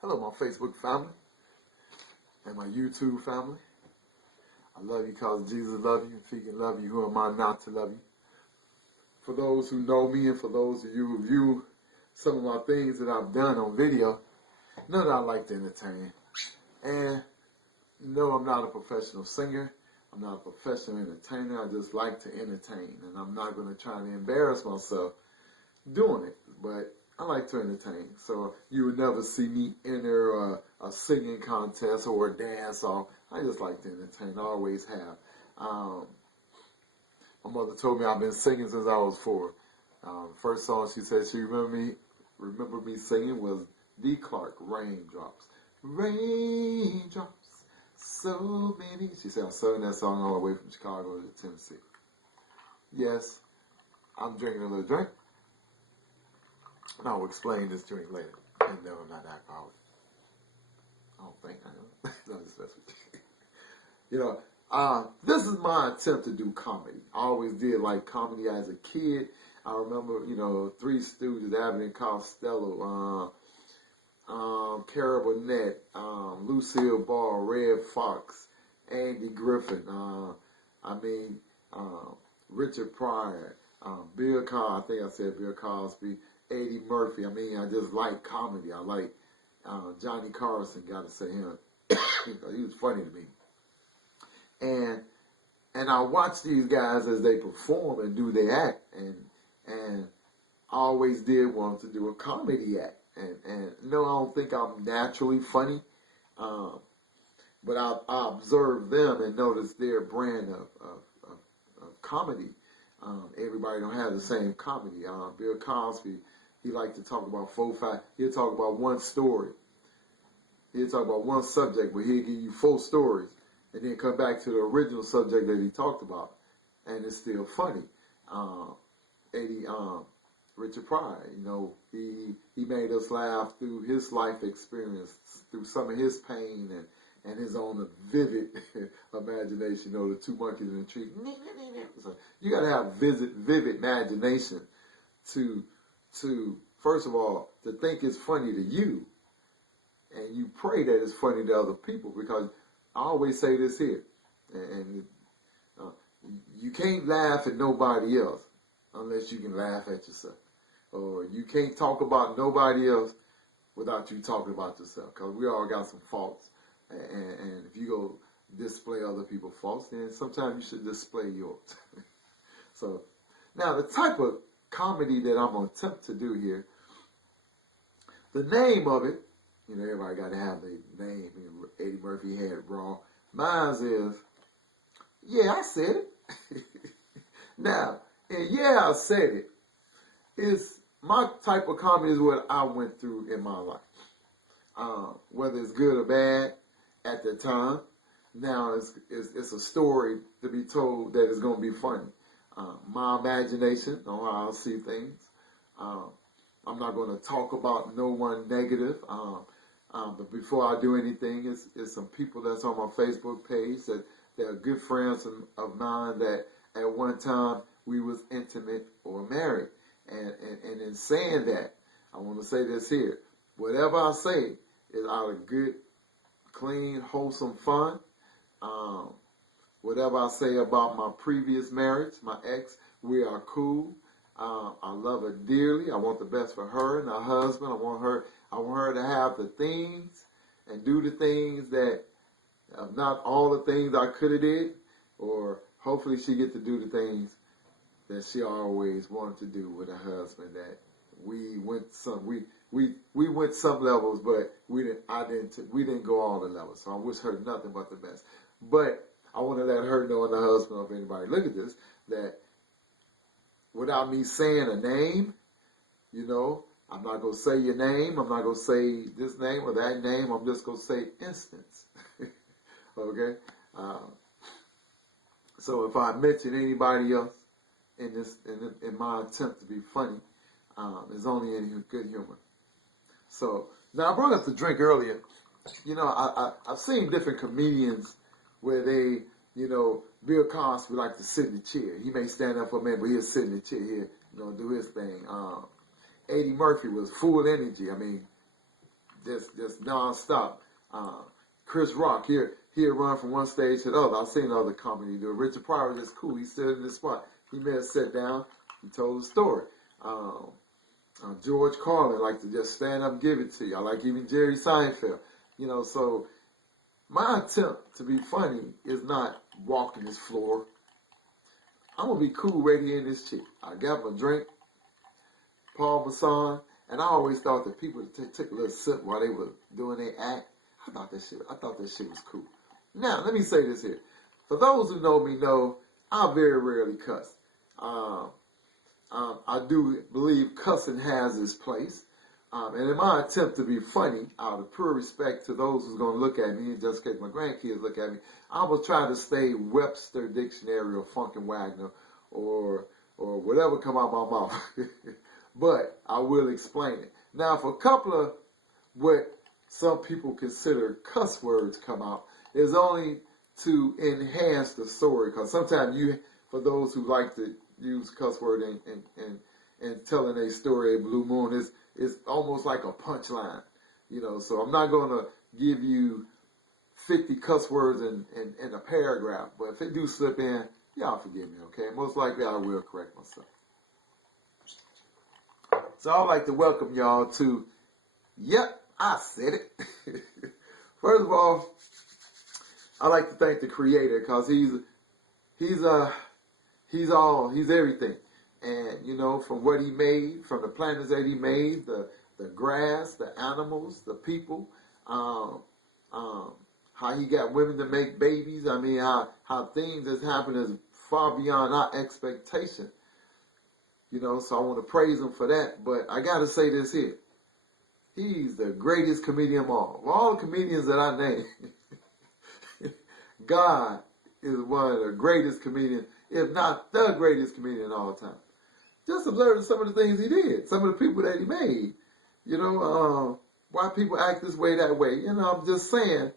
Hello, my Facebook family and my YouTube family. I love you because Jesus loves you. If he can love you, who am I not to love you? For those who know me and for those of you who view some of my things that I've done on video, know that I like to entertain. And no, I'm not a professional singer. I'm not a professional entertainer. I just like to entertain. And I'm not going to try to embarrass myself doing it. But I like to entertain. So you would never see me enter a singing contest or a dance off. I just like to entertain. I always have. My mother told me I've been singing since I was 4. First song she said she remember me singing was D. Clark, Raindrops. Raindrops, so many. She said I sung that song all the way from Chicago to Tennessee. Yes, I'm drinking a little drink. And I'll explain this drink later. And no, I'm not alcoholic. I don't think I am. No, just mess with you. This is my attempt to do comedy. I always did like comedy as a kid. I remember, Three Stooges, Abbott and Costello, Carol Burnett, Lucille Ball, Red Fox, Andy Griffin, Richard Pryor, Bill Cosby, I think I said Bill Cosby, Eddie Murphy. I just like comedy. I like Johnny Carson, gotta say him. He was funny to me. And I watch these guys as they perform and do their act, and I always did want to do a comedy act. And no, I don't think I'm naturally funny, but I observe them and notice their brand of comedy. Everybody don't have the same comedy. Bill Cosby, he liked to talk about 4, 5. He'll talk about one story. He'll talk about one subject, but he'll give you 4 stories, and then come back to the original subject that he talked about, and it's still funny. Richard Pryor, he made us laugh through his life experience, through some of his pain and his own vivid imagination. The 2 monkeys in the tree. So you got to have vivid imagination to first of all, to think it's funny to you, and you pray that it's funny to other people, because I always say this here, and you can't laugh at nobody else unless you can laugh at yourself. Or you can't talk about nobody else without you talking about yourself, because we all got some faults. And if you go display other people's faults, then sometimes you should display yours. So now the type of comedy that I'm going to attempt to do here, the name of it, everybody got to have a name. Eddie Murphy had Raw. Mine is, yeah, I said it. Now, and yeah, I said it. It's my type of comedy is what I went through in my life. Whether it's good or bad at the time. Now it's a story to be told that is going to be funny. My imagination on how I see things. I'm not going to talk about no one negative. But before I do anything, it's some people that's on my Facebook page that are good friends of mine that at one time we was intimate or married. And in saying that, I want to say this here. Whatever I say is out of good, clean, wholesome fun. Whatever I say about my previous marriage, my ex, we are cool. I love her dearly. I want the best for her and her husband. I want her to have the things and do the things that, not all the things I could have did, or hopefully she get to do the things that she always wanted to do with her husband. That we went some levels, but we didn't go all the levels. So I wish her nothing but the best. But I want to let her know, and the husband, if anybody look at this, that without me saying a name, I'm not going to say your name. I'm not going to say this name or that name. I'm just going to say instance. Okay? So if I mention anybody else in my attempt to be funny, it's only in good humor. So now I brought up the drink earlier. I've seen different comedians where they, Bill Cosby like to sit in the chair. He may stand up for a minute, but he'll sit in the chair here, do his thing. Eddie Murphy was full energy. just nonstop. Chris Rock, he'd run from one stage to the other. I've seen other comedy do it. Richard Pryor was just cool. He stood in this spot. He may have sat down. He told the story. George Carlin liked to just stand up and give it to you. I like even Jerry Seinfeld. So my attempt to be funny is not walking this floor. I'm going to be cool right here in this chair. I got my drink, Paul Masson, and I always thought that people took a little sip while they were doing their act. I thought that shit was cool. Now, let me say this here. For those who know me know, I very rarely cuss. I do believe cussing has its place. And in my attempt to be funny, out of pure respect to those who's going to look at me, just in case my grandkids look at me, I will try to stay Webster Dictionary or Funkin' Wagner or whatever come out my mouth. But I will explain it. Now, for a couple of what some people consider cuss words come out, is only to enhance the story. Because sometimes for those who like to use cuss word and telling a story, a blue moon is almost like a punchline, So I'm not going to give you 50 cuss words in a paragraph, but if they do slip in, y'all forgive me, okay? Most likely I will correct myself. So I'd like to welcome y'all to, yep, I said it. First of all, I'd like to thank the Creator because he's everything. And, from what he made, from the planets that he made, the grass, the animals, the people, how he got women to make babies. I mean, how things that's happened is far beyond our expectation. So I want to praise him for that. But I got to say this here. He's the greatest comedian of all. Of all the comedians that I name, God is one of the greatest comedians, if not the greatest comedian of all time. Just observe some of the things he did, some of the people that he made. Why people act this way, that way. I'm just saying,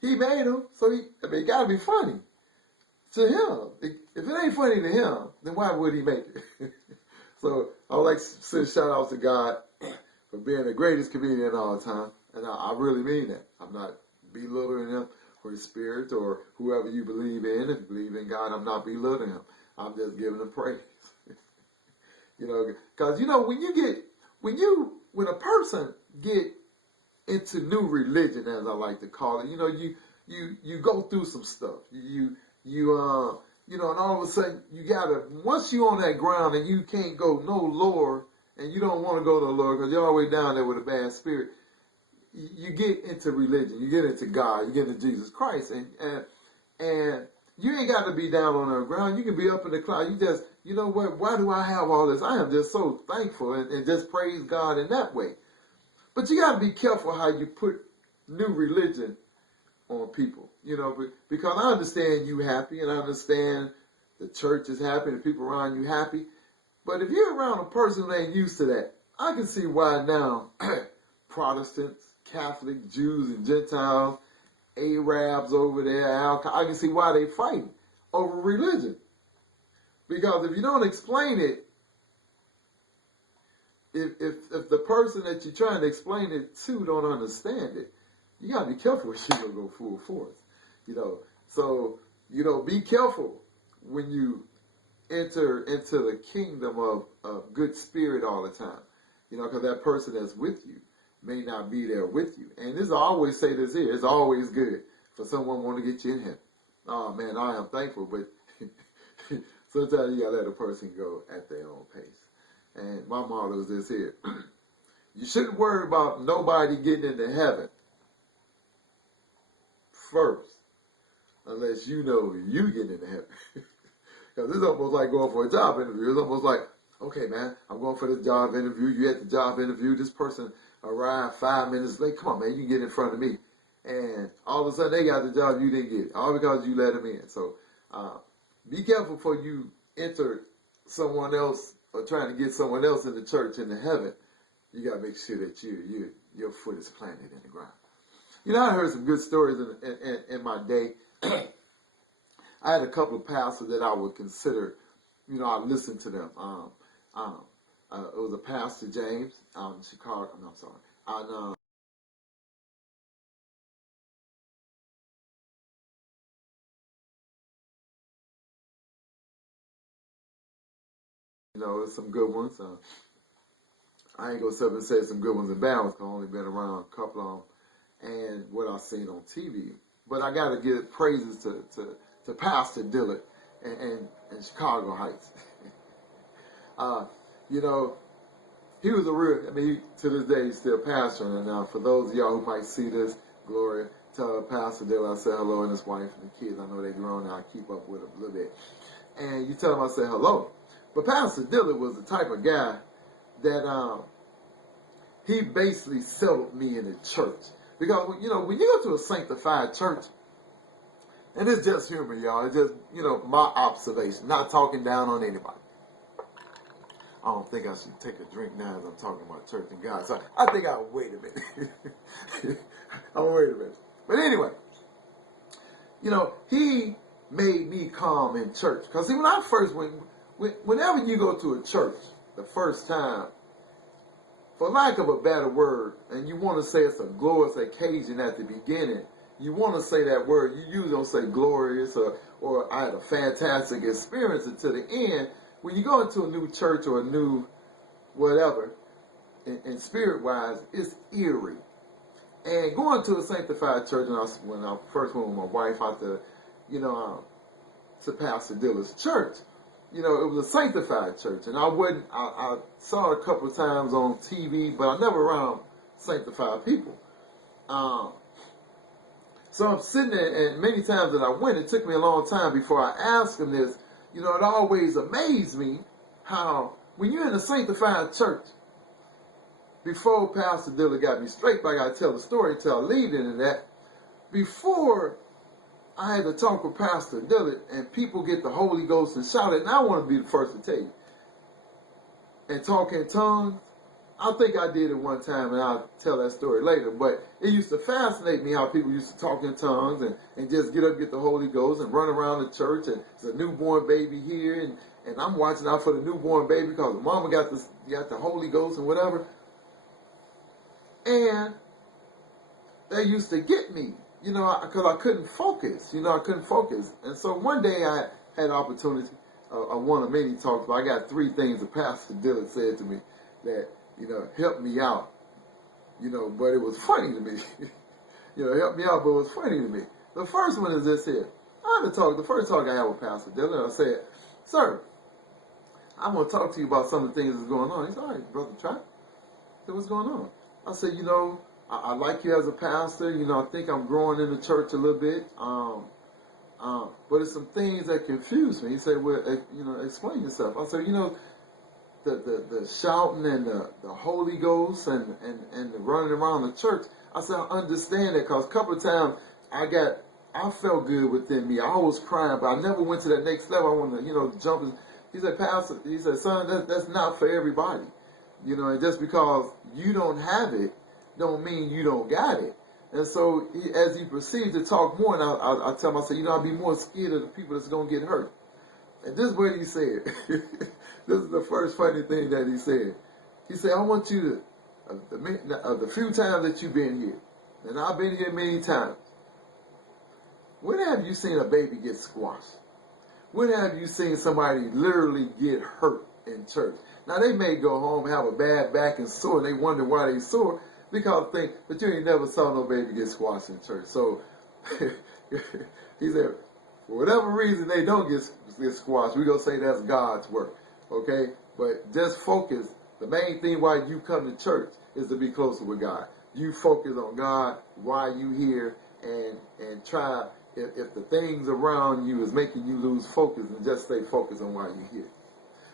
he made them, so it got to be funny to him. If it ain't funny to him, then why would he make it? So I would like to send shout out to God for being the greatest comedian of all time, and I really mean that. I'm not belittling him for his spirit or whoever you believe in. If you believe in God, I'm not belittling him. I'm just giving him praise. Because when a person get into new religion, as I like to call it, you go through some stuff. And all of a sudden once you're on that ground and you can't go no lower, and you don't want to go to the Lord because you're always down there with a bad spirit, you get into religion, you get into God, you get into Jesus Christ, and you ain't got to be down on the ground. You can be up in the cloud. You just, what? Why do I have all this? I am just so thankful and just praise God in that way. But you got to be careful how you put new religion on people, because I understand you happy and I understand the church is happy and the people around you happy. But if you're around a person who ain't used to that, I can see why now Protestants, Catholic, Jews, and Gentiles, Arabs over there, I can see why they fighting over religion. Because if you don't explain it, if the person that you're trying to explain it to don't understand it, you gotta be careful if you're gonna go full force. So be careful when you enter into the kingdom of good spirit all the time. Because that person that's with you may not be there with you. And I always say this here, it's always good for someone want to get you in heaven. Oh man, I am thankful, but sometimes you gotta let a person go at their own pace. And my motto is this here. You shouldn't worry about nobody getting into heaven first, unless you know you get into heaven. Because it's almost like going for a job interview. It's almost like, okay, man, I'm going for this job interview. You at the job interview. This person arrived 5 minutes late. Come on, man, you can get in front of me. And all of a sudden, they got the job you didn't get. All because you let them in. So be careful before you enter someone else or trying to get someone else in the church into heaven. You got to make sure that your foot is planted in the ground. I heard some good stories in my day. I had a couple of pastors that I would consider, I listened to them. It was a Pastor James out in Chicago. No, I'm sorry. there's some good ones. I ain't gonna sit up and say some good ones and bad ones, 'cause I've only been around a couple of them and what I've seen on TV. But I gotta give praises to Pastor Dillard in Chicago Heights. You know, he was a real, to this day, he's still pastoring. And now, for those of y'all who might see this, glory, tell Pastor Dillard I said hello, and his wife and the kids. I know they're grown now. I keep up with them a little bit. And you tell him I said hello. But Pastor Dillard was the type of guy that he basically settled me in the church. Because, when you go to a sanctified church, and it's just humor, y'all. It's just, my observation. Not talking down on anybody. I don't think I should take a drink now as I'm talking about church and God. So I think I'll wait a minute. I'll wait a minute. But anyway, he made me calm in church. Because see, when I first went, whenever you go to a church the first time, for lack of a better word, and you want to say it's a glorious occasion at the beginning, you want to say that word. You usually don't say glorious or I had a fantastic experience until the end. When you go into a new church or a new whatever, in spirit-wise, it's eerie. And going to a sanctified church, and when I first went with my wife out to, to Pastor Dillard's church, it was a sanctified church. And I saw it a couple of times on TV, but I never around sanctified people. So I'm sitting there, and many times that I went, it took me a long time before I asked him this. It always amazed me how when you're in a sanctified church, before Pastor Dillard got me straight, but I got to tell the story until I lead into that. Before I had to talk with Pastor Dillard and people get the Holy Ghost and shout it, and I want to be the first to tell you, and talk in tongues, I think I did it one time, and I'll tell that story later, but it used to fascinate me how people used to talk in tongues and just get up, get the Holy Ghost, and run around the church, and there's a newborn baby here, and I'm watching out for the newborn baby because the mama got the Holy Ghost and whatever. And they used to get me, because I couldn't focus, I couldn't focus. And so one day I had an opportunity, one of many talks, but I got 3 things that Pastor Dillard said to me that, helped me out, but it was funny to me. Helped me out, but it was funny to me. The first one is this here. The first talk I had with Pastor Dillard, I said, "Sir, I want to talk to you about some of the things that's going on." He said, "All right, Brother Trap." I said, "What's going on?" I said, I like you as a pastor. I think I'm growing in the church a little bit. But it's some things that confuse me. He said, "Well, explain yourself." I said, the shouting and the Holy Ghost and the running around the church. I said, I understand that because a couple of times I felt good within me. I was crying, but I never went to that next level. I wanted to, jump. He said, "Pastor," he said, "Son, that's not for everybody. And just because you don't have it, don't mean you don't got it." And so as he proceeded to talk more, and I tell him, I said, I'd be more scared of the people that's going to get hurt. And this is what he said. This is the first funny thing that he said. He said, "I want you to, the few times that you've been here, and I've been here many times, when have you seen a baby get squashed? When have you seen somebody literally get hurt in church? Now, they may go home and have a bad back and sore, and they wonder why they sore, but you ain't never saw no baby get squashed in church." So, he said, for whatever reason they don't get squashed, we're going to say that's God's work, okay? But just focus. The main thing why you come to church is to be closer with God. You focus on God while you here and try, if the things around you is making you lose focus, and just stay focused on why you're here.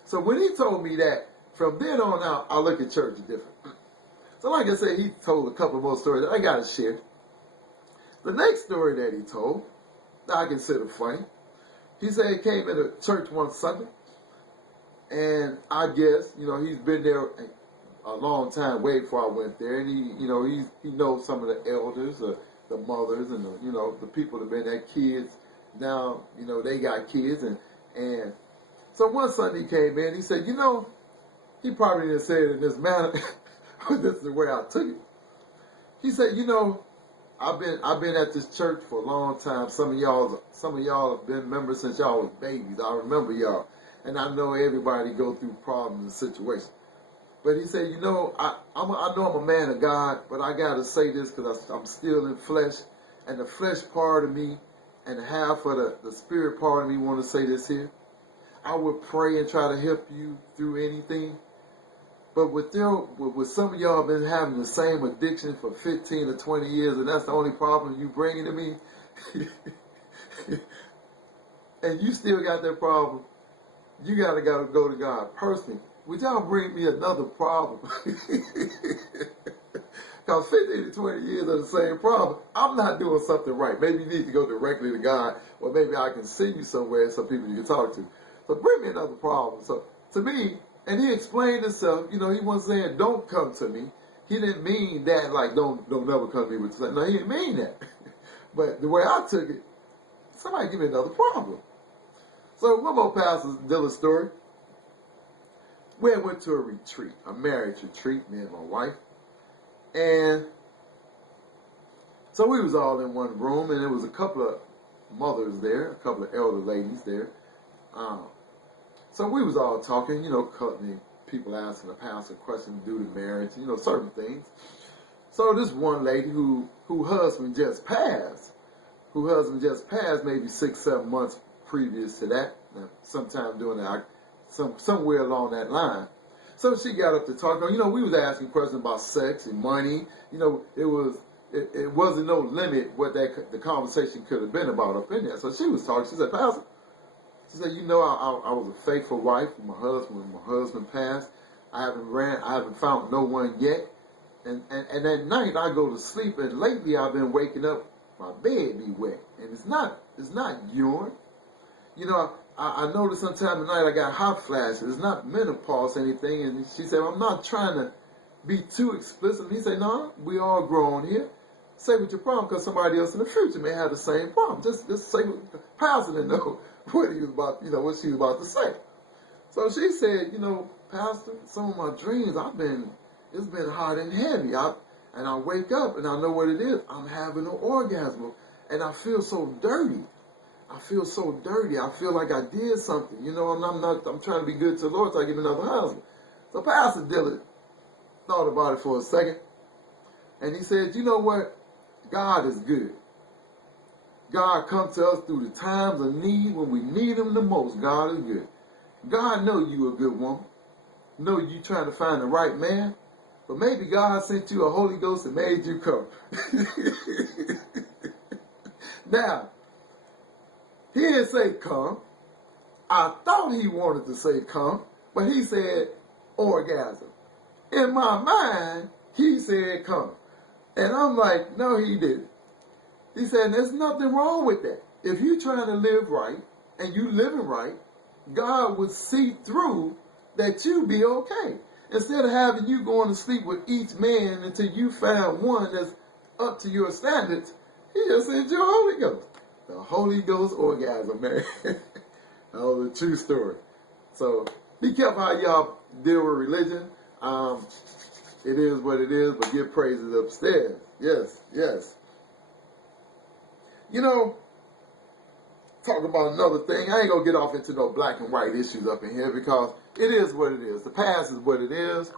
So when he told me that, from then on out, I look at church different. So like I said, he told a couple more stories that I got to share. The next story that he told, I consider funny. He said he came into church one Sunday, and I guess, he's been there a long time, way before I went there, and he knows some of the elders, the mothers, and the people that have been there, kids. Now, they got kids, and so one Sunday he came in, he said, he probably didn't say it in this manner, but this is the way I took it. He said, I've been at this church for a long time. Some of y'all have been members since y'all was babies. I remember y'all. and I know everybody go through problems and situations. But he said, I know I'm a man of God, but I got to say this because I'm still in flesh. And the flesh part of me and half of the spirit part of me want to say this here. I would pray and try to help you through anything. But with some of y'all been having the same addiction for 15 or 20 years, and that's the only problem you bringing to me, and you still got that problem, you got to go to God personally. Would y'all bring me another problem? Because 15 to 20 years of the same problem, I'm not doing something right. Maybe you need to go directly to God, or maybe I can send you somewhere, some people you can talk to. But bring me another problem. So to me, and he explained himself, he wasn't saying don't come to me. He didn't mean that like don't never come to me with something. No, he didn't mean that. But the way I took it, somebody give me another problem. So one more Pastor Dylan story. We went to a retreat, a marriage retreat, me and my wife. And so we was all in one room, and there was a couple of mothers there, a couple of elder ladies there. So we was all talking, people asking the pastor questions due to marriage, certain things. So this one lady who husband just passed maybe 6-7 months previous to that, sometime during that, somewhere along that line. So she got up to talk. We was asking questions about sex and money. It wasn't no limit what the conversation could have been about up in there. So she was talking. She said, Pastor, she said, I was a faithful wife when my husband passed. I haven't found no one yet. And at night I go to sleep, and lately I've been waking up, my bed be wet. And it's not urine. I noticed sometime at night I got hot flashes. It's not menopause or anything. And she said, I'm not trying to be too explicit. And he said, no, we all grown here. Say what your problem, because somebody else in the future may have the same problem. Just say what the pastor didn't know what he was about, what she was about to say. So she said, Pastor, some of my dreams, it's been hot and heavy. And I wake up and I know what it is. I'm having an orgasm. And I feel so dirty. I feel like I did something. I'm trying to be good to the Lord so I get another husband. So Pastor Dylan thought about it for a second. And he said, you know what? God is good. God comes to us through the times of need when we need him the most. God is good. God know you a good woman. Know you trying to find the right man. But maybe God sent you a Holy Ghost and made you come. Now, he didn't say come. I thought he wanted to say come, but he said orgasm. In my mind, he said come. And I'm like, no, he didn't. He said, there's nothing wrong with that. If you're trying to live right and you living right, God would see through that you be okay. Instead of having you going to sleep with each man until you found one that's up to your standards, he just sent you a Holy Ghost. The Holy Ghost orgasm, man. That was a true story. So be careful how y'all deal with religion. It is what it is, but give praises upstairs. Yes, yes. Talk about another thing. I ain't going to get off into no black and white issues up in here because it is what it is. The past is what it is.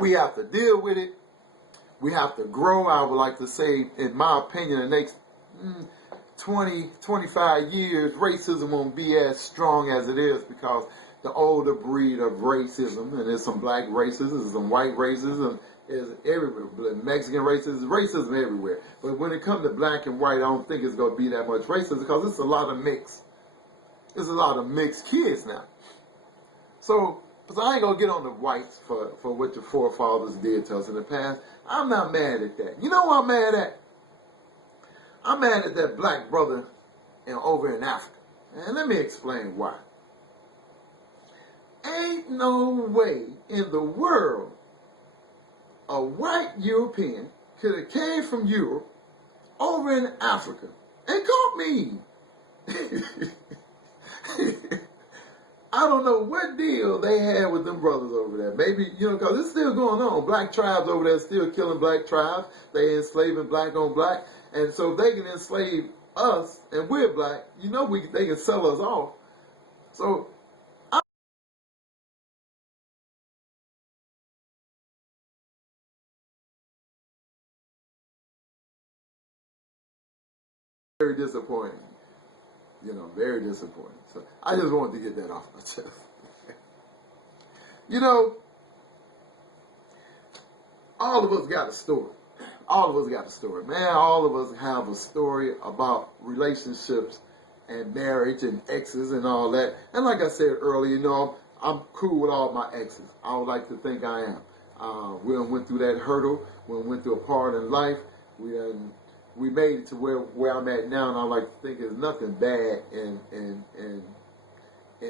We have to deal with it. We have to grow. I would like to say, in my opinion, the next 20, 25 years, racism won't be as strong as it is because the older breed of racism, and there's some black racism, there's some white racism, is everywhere. Mexican racism everywhere. But when it comes to black and white, I don't think it's going to be that much racism because it's a lot of mixed. There's a lot of mixed kids now. So I ain't going to get on the whites for what your forefathers did to us in the past. I'm not mad at that. You know what I'm mad at? I'm mad at that black brother over in Africa. And let me explain why. Ain't no way in the world a white European could have came from Europe over in Africa and caught me. I don't know what deal they had with them brothers over there. Maybe, because it's still going on. Black tribes over there still killing black tribes. They enslaving black on black. And so if they can enslave us and we're black, they can sell us off. So I'm very disappointed. Very disappointed. So I just wanted to get that off my chest. you know, all of us got a story. All of us got a story. Man, all of us have a story about relationships and marriage and exes and all that. And like I said earlier, I'm cool with all my exes. I would like to think I am. We went through that hurdle. We went through a part in life. We made it to where I'm at now, and I like to think there's nothing bad in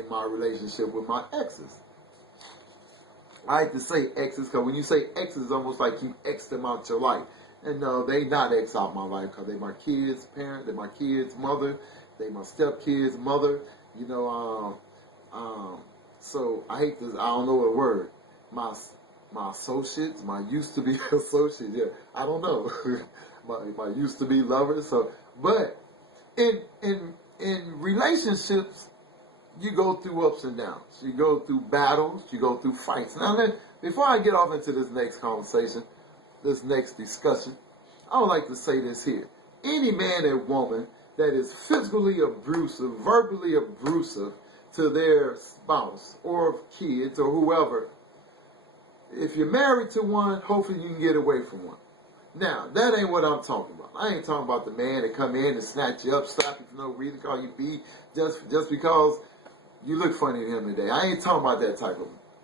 my relationship with my exes. I like to say exes because when you say exes, it's almost like you X them out your life. And no, they not X out my life because they my kids' parent, they my kids' mother, they my stepkids' mother. So I hate this. I don't know what word. My associates, my used to be associates. Yeah, I don't know. my used to be lovers. So, but in relationships, you go through ups and downs. You go through battles. You go through fights. Now, before I get off into this next conversation, this next discussion, I would like to say this here. Any man and woman that is physically abusive, verbally abusive to their spouse or kids or whoever, if you're married to one, hopefully you can get away from one. Now, that ain't what I'm talking about. I ain't talking about the man that come in and snatch you up, slap you for no reason, call you B, just because you look funny to him today. I ain't talking about that type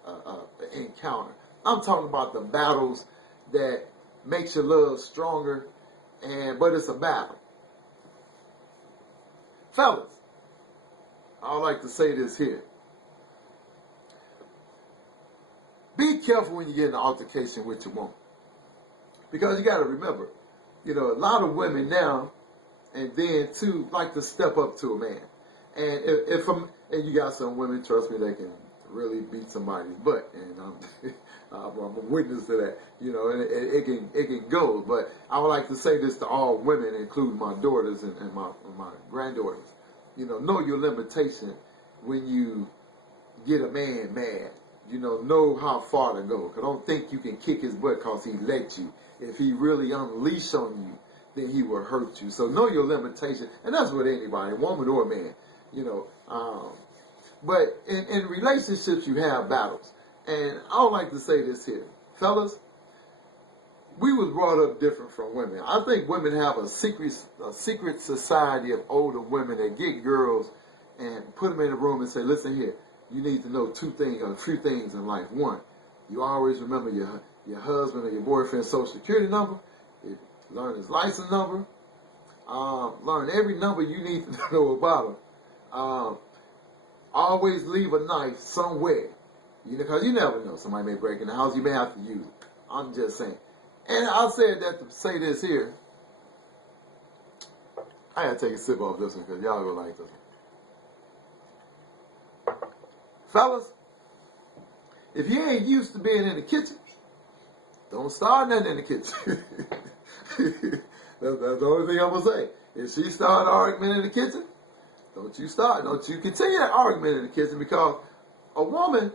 of encounter. I'm talking about the battles that makes your love stronger, but it's a battle. Fellas, I would like to say this here. Be careful when you get in an altercation with your woman. Because you got to remember, a lot of women now, and then too, like to step up to a man. And and you got some women, trust me, they can really beat somebody's butt, and I'm a witness to that. And it can go. But I would like to say this to all women, including my daughters and my granddaughters. Know your limitation when you get a man mad. Know how far to go. Because don't think you can kick his butt because he let you. If he really unleash on you, then he will hurt you. So know your limitation. And that's with anybody, woman or man. But in relationships, you have battles. And I would like to say this here. Fellas, we was brought up different from women. I think women have a secret society of older women that get girls and put them in a room and say, listen here, you need to know a few things in life. One, you always remember your husband or your boyfriend's social security number. Learn his license number. Learn every number you need to know about him. Always leave a knife somewhere. Because you never know. Somebody may break in the house. You may have to use it. I'm just saying. And I said that to say this here. I gotta take a sip off this one because y'all gonna like this one. Fellas, if you ain't used to being in the kitchen, don't start nothing in the kitchen. That's the only thing I'm gonna say. If she start an argument in the kitchen, don't you continue that argument in the kitchen, because a woman,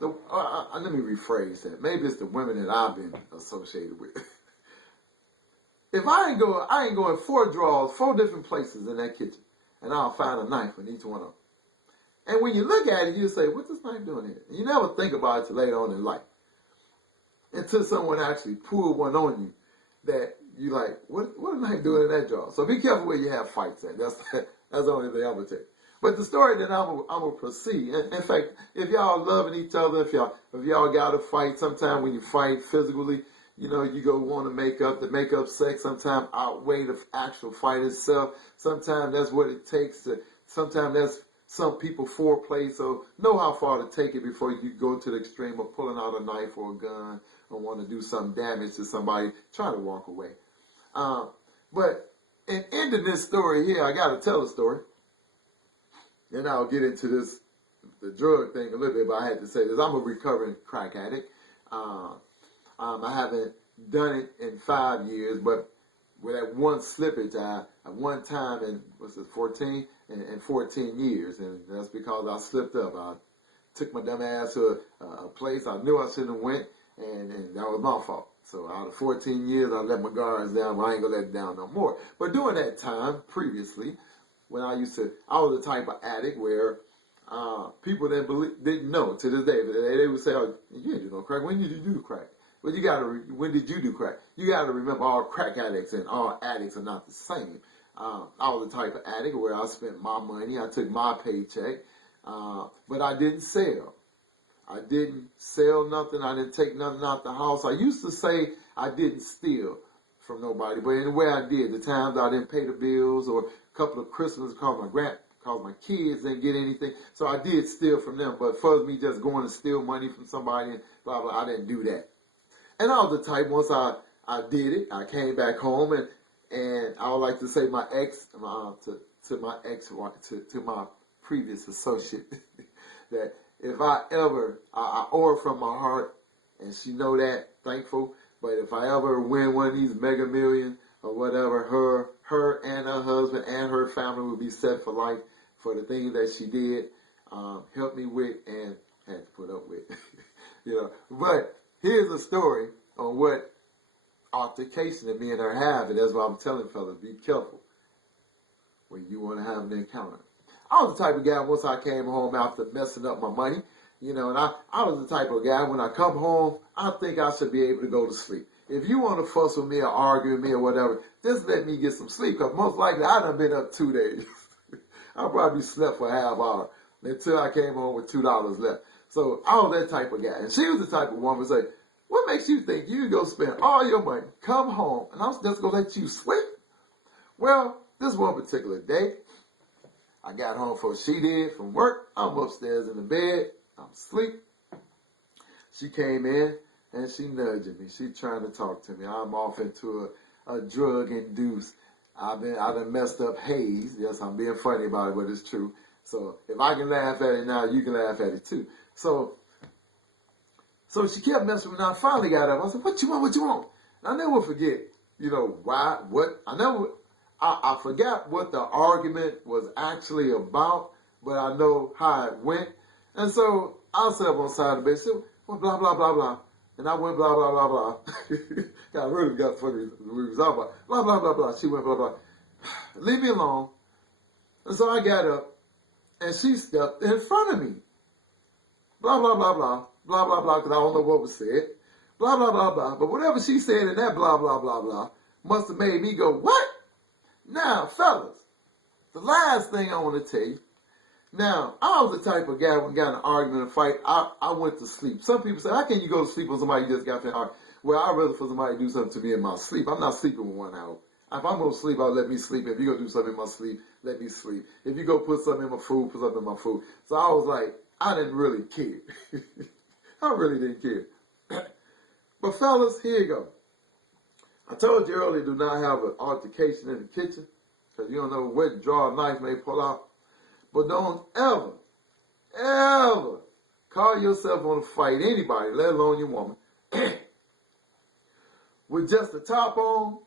let me rephrase that. Maybe it's the women that I've been associated with. If I ain't going 4 drawers, 4 different places in that kitchen, and I'll find a knife in each one of them. And when you look at it, you say, what's this knife doing here? And you never think about it till later on in life. Until someone actually pulled one on you that you like, what a knife doing in that drawer? So be careful where you have fights at. That's the only thing I'm going to tell you. But the story that I'm gonna proceed. In fact, if y'all loving each other, if y'all got to fight, sometimes when you fight physically, you go want to make up. The make up sex sometimes outweigh the actual fight itself. Sometimes that's what it takes. Sometimes that's some people foreplay. So know how far to take it before you go to the extreme of pulling out a knife or a gun or want to do some damage to somebody. Try to walk away. But in ending this story here, I got to tell a story. Then I'll get into the drug thing a little bit, but I had to say this. I'm a recovering crack addict. I haven't done it in 5 years, but with that one slippage, at one time in, 14? In 14 years. And that's because I slipped up. I took my dumb ass to a place I knew I shouldn't have went, and that was my fault. So out of 14 years, I let my guards down, but I ain't gonna let it down no more. But during that time, previously, when I was the type of addict where people didn't know to this day. They would say, "Oh, you didn't do no crack. When did you do crack?" Well, when did you do crack? You gotta remember, all crack addicts and all addicts are not the same. I was the type of addict where I spent my money, I took my paycheck, but I didn't sell. I didn't sell nothing. I didn't take nothing out the house. I used to say I didn't steal from nobody, but in the way I did, the times I didn't pay the bills, or a couple of Christmas because my kids didn't get anything, so I did steal from them. But for me just going to steal money from somebody and blah blah, I didn't do that. And I was the type, once I did it, I came back home, and I would like to say my ex, to my previous associate, that if I ever, I owe her from my heart, and she know that, thankful, but if I ever win one of these Mega Millions or whatever, her and her husband and her family will be set for life for the things that she did, helped me with, and had to put up with. But here's a story on what altercation that me and her have, and that's why I'm telling fellas, be careful when you want to have an encounter. I was the type of guy, once I came home after messing up my money, and I was the type of guy, when I come home, I think I should be able to go to sleep. If you want to fuss with me or argue with me or whatever, just let me get some sleep, because most likely I done been up 2 days. I probably slept for a half hour until I came home with $2 left. So I was that type of guy. And she was the type of woman who say, what makes you think you can go spend all your money, come home, and I'm just going to let you sleep? Well, this one particular day, I got home before she did from work. I'm upstairs in the bed. I'm asleep. She came in and she nudging me. She trying to talk to me. I'm off into a drug-induced. I done messed up haze. Yes, I'm being funny about it, but it's true. So if I can laugh at it now, you can laugh at it too. So she kept messing with me. I finally got up. I said, what you want? And I never forget, why, what. I forgot what the argument was actually about, but I know how it went. And so I sat up on the side of the bed, said, well, blah, blah, blah, blah. And I went blah, blah, blah, blah. I really got funny. We was all about blah, blah, blah, blah. She went blah, blah. Leave me alone. And so I got up, and she stepped in front of me. Blah, blah, blah, blah. Blah, blah, blah, because I don't know what was said. Blah, blah, blah, blah. But whatever she said in that blah, blah, blah, blah must have made me go, what? Now, fellas, the last thing I want to tell you. Now, I was the type of guy when got in an argument and fight, I went to sleep. Some people say, how can you go to sleep when somebody just got to argue? Well, I'd rather for somebody to do something to me in my sleep. I'm not sleeping with 1 hour. If I'm going to sleep, I'll let me sleep. If you're going to do something in my sleep, let me sleep. If you go put something in my food, put something in my food. So I was like, I didn't really care. I really didn't care. But fellas, here you go. I told you earlier, do not have an altercation in the kitchen, because you don't know what drawer a knife may pull out. But don't ever call yourself on to fight anybody, let alone your woman, with just the top on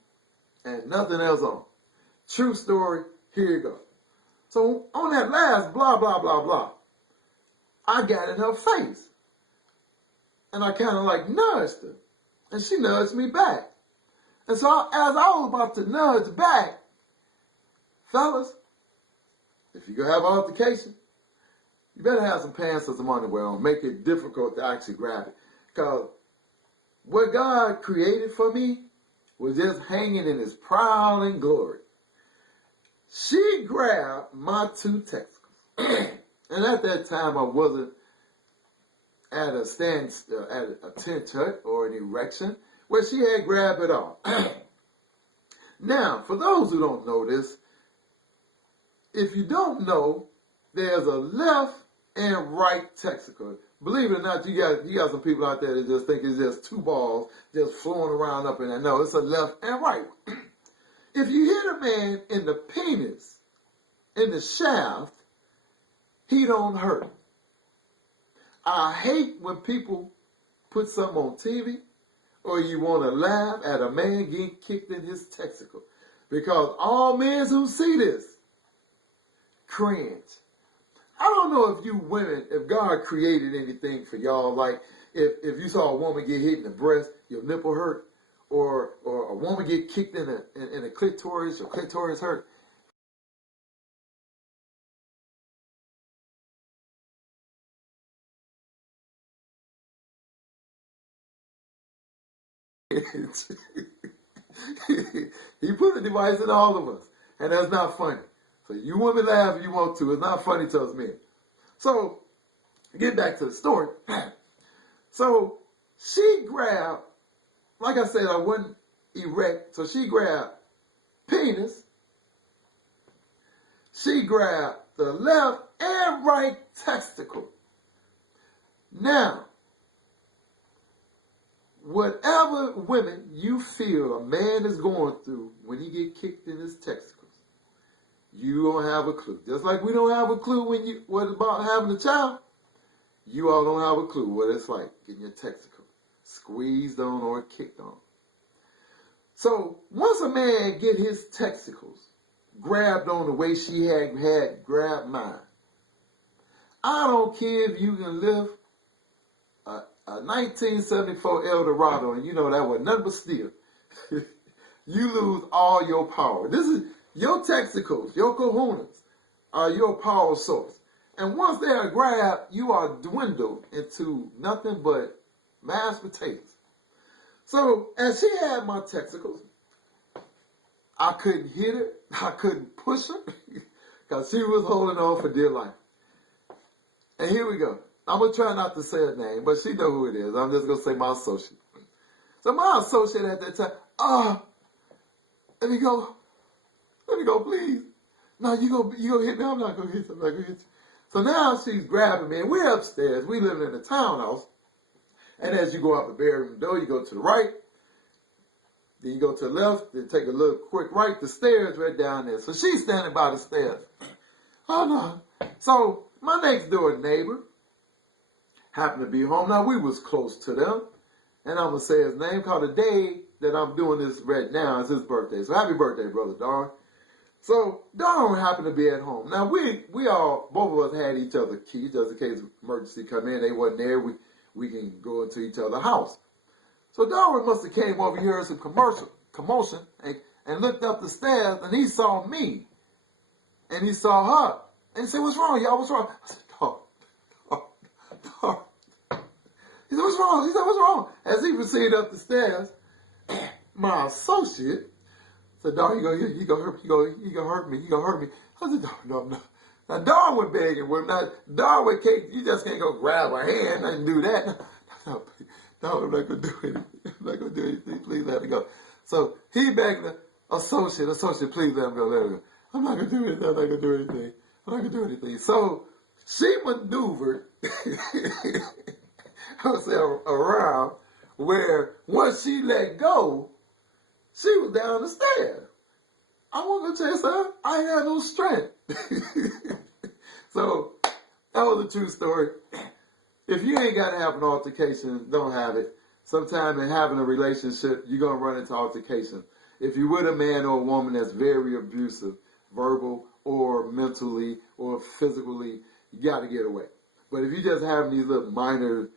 and nothing else on. True story, here you go. So on that last blah, blah, blah, blah, I got in her face. And I kind of like nudged her. And she nudged me back. And so as I was about to nudge back, fellas, if you're going to have an altercation, you better have some pants or some underwear on. Make it difficult to actually grab it. Because what God created for me was just hanging in his prowling glory. She grabbed my 2 testicles. And at that time, I wasn't at a at a tent hut or an erection where she had grabbed it all. Now, for those who don't know this, if you don't know, there's a left and right testicle. Believe it or not, you got some people out there that just think it's just 2 balls just flowing around up in there. No, it's a left and right. If you hit a man in the penis, in the shaft, he don't hurt. I hate when people put something on TV or you want to laugh at a man getting kicked in his testicle. Because all men who see this cringe. I don't know if you women, if God created anything for y'all, like if you saw a woman get hit in the breast, your nipple hurt, or a woman get kicked in a clitoris, or clitoris hurt. He put a device in all of us, and that's not funny. So you women laugh if you want to. It's not funny to us men. So get back to the story. So she grabbed, like I said, I wasn't erect, so she grabbed penis. She grabbed the left and right testicle. Now, whatever women you feel a man is going through when he get kicked in his testicles, you don't have a clue. Just like we don't have a clue what about having a child, you all don't have a clue what it's like getting your testicle squeezed on or kicked on. So once a man get his testicles grabbed on the way she had grabbed mine, I don't care if you can lift a 1974 Eldorado, and you know that was nothing but steel. You lose all your power. This is your testicles, your kahunas, are your power source. And once they are grabbed, you are dwindled into nothing but mashed potatoes. So as she had my testicles, I couldn't hit her, I couldn't push her, because she was holding on for dear life. And here we go. I'm going to try not to say her name, but she know who it is. I'm just going to say my associate. So my associate at that time, let me go, please. No, you gonna hit me. I'm not going to hit you. So now she's grabbing me, and we're upstairs. We live in a townhouse. And as you go out the bedroom door, you go to the right, then you go to the left, then take a little quick right, the stairs right down there. So she's standing by the stairs. Oh, no. So my next door neighbor happened to be home. Now, we was close to them, and I'm going to say his name, because the day that I'm doing this right now is his birthday. So happy birthday, Brother Don. So Don happened to be at home. Now, we all, both of us had each other's keys, just in case emergency come in. They wasn't there. We can go into each other's house. So Darwin must have came over here, some commotion, and looked up the stairs, and he saw me, and he saw her, and he said, "What's wrong, y'all? What's wrong?" I said, "Dog." He said, "What's wrong?" He said, "What's wrong?" As he proceeded up the stairs, my associate said, "Dog, you gonna hurt me. You gonna hurt me." I said, "No." Now, Darwin begging with him. Now, Darwin you just can't go grab her hand and do that. No, I'm not going to do anything. I'm not going to do anything. Please let me go. So he begged the associate, please let him go. I'm not going to do anything. I'm not going to do anything. So she maneuvered herself around where once she let go, she was down the stairs. I wasn't going to tell you something. I ain't had no strength. So that was a true story. If you ain't got to have an altercation, don't have it. Sometimes in having a relationship, you're going to run into altercation. If you're with a man or a woman that's very abusive, verbal or mentally or physically, you got to get away. But if you just have these little minor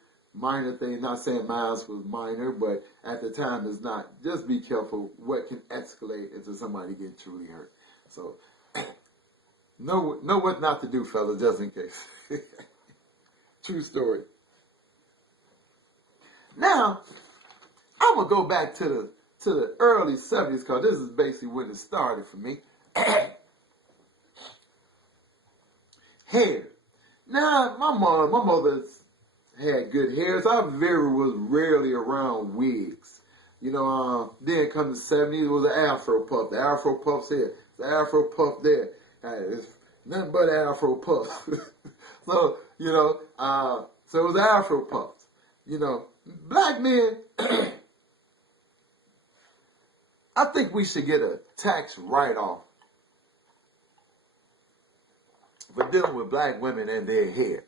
things, not saying mine was minor, but at the time it's not, just be careful what can escalate into somebody getting truly hurt. So know what not to do, fellas, just in case. True story. Now, I'm going to go back to the early 70s, because this is basically when it started for me. Hair. Now, my mother had good hair, so I was rarely around wigs. You know, then come the 70s, it was an Afro puff. The Afro puff's here. The Afro puff there. It's nothing but Afro puff. So, you know, so it was Afro puffs. You know, black men, I think we should get a tax write-off for dealing with black women and their hair.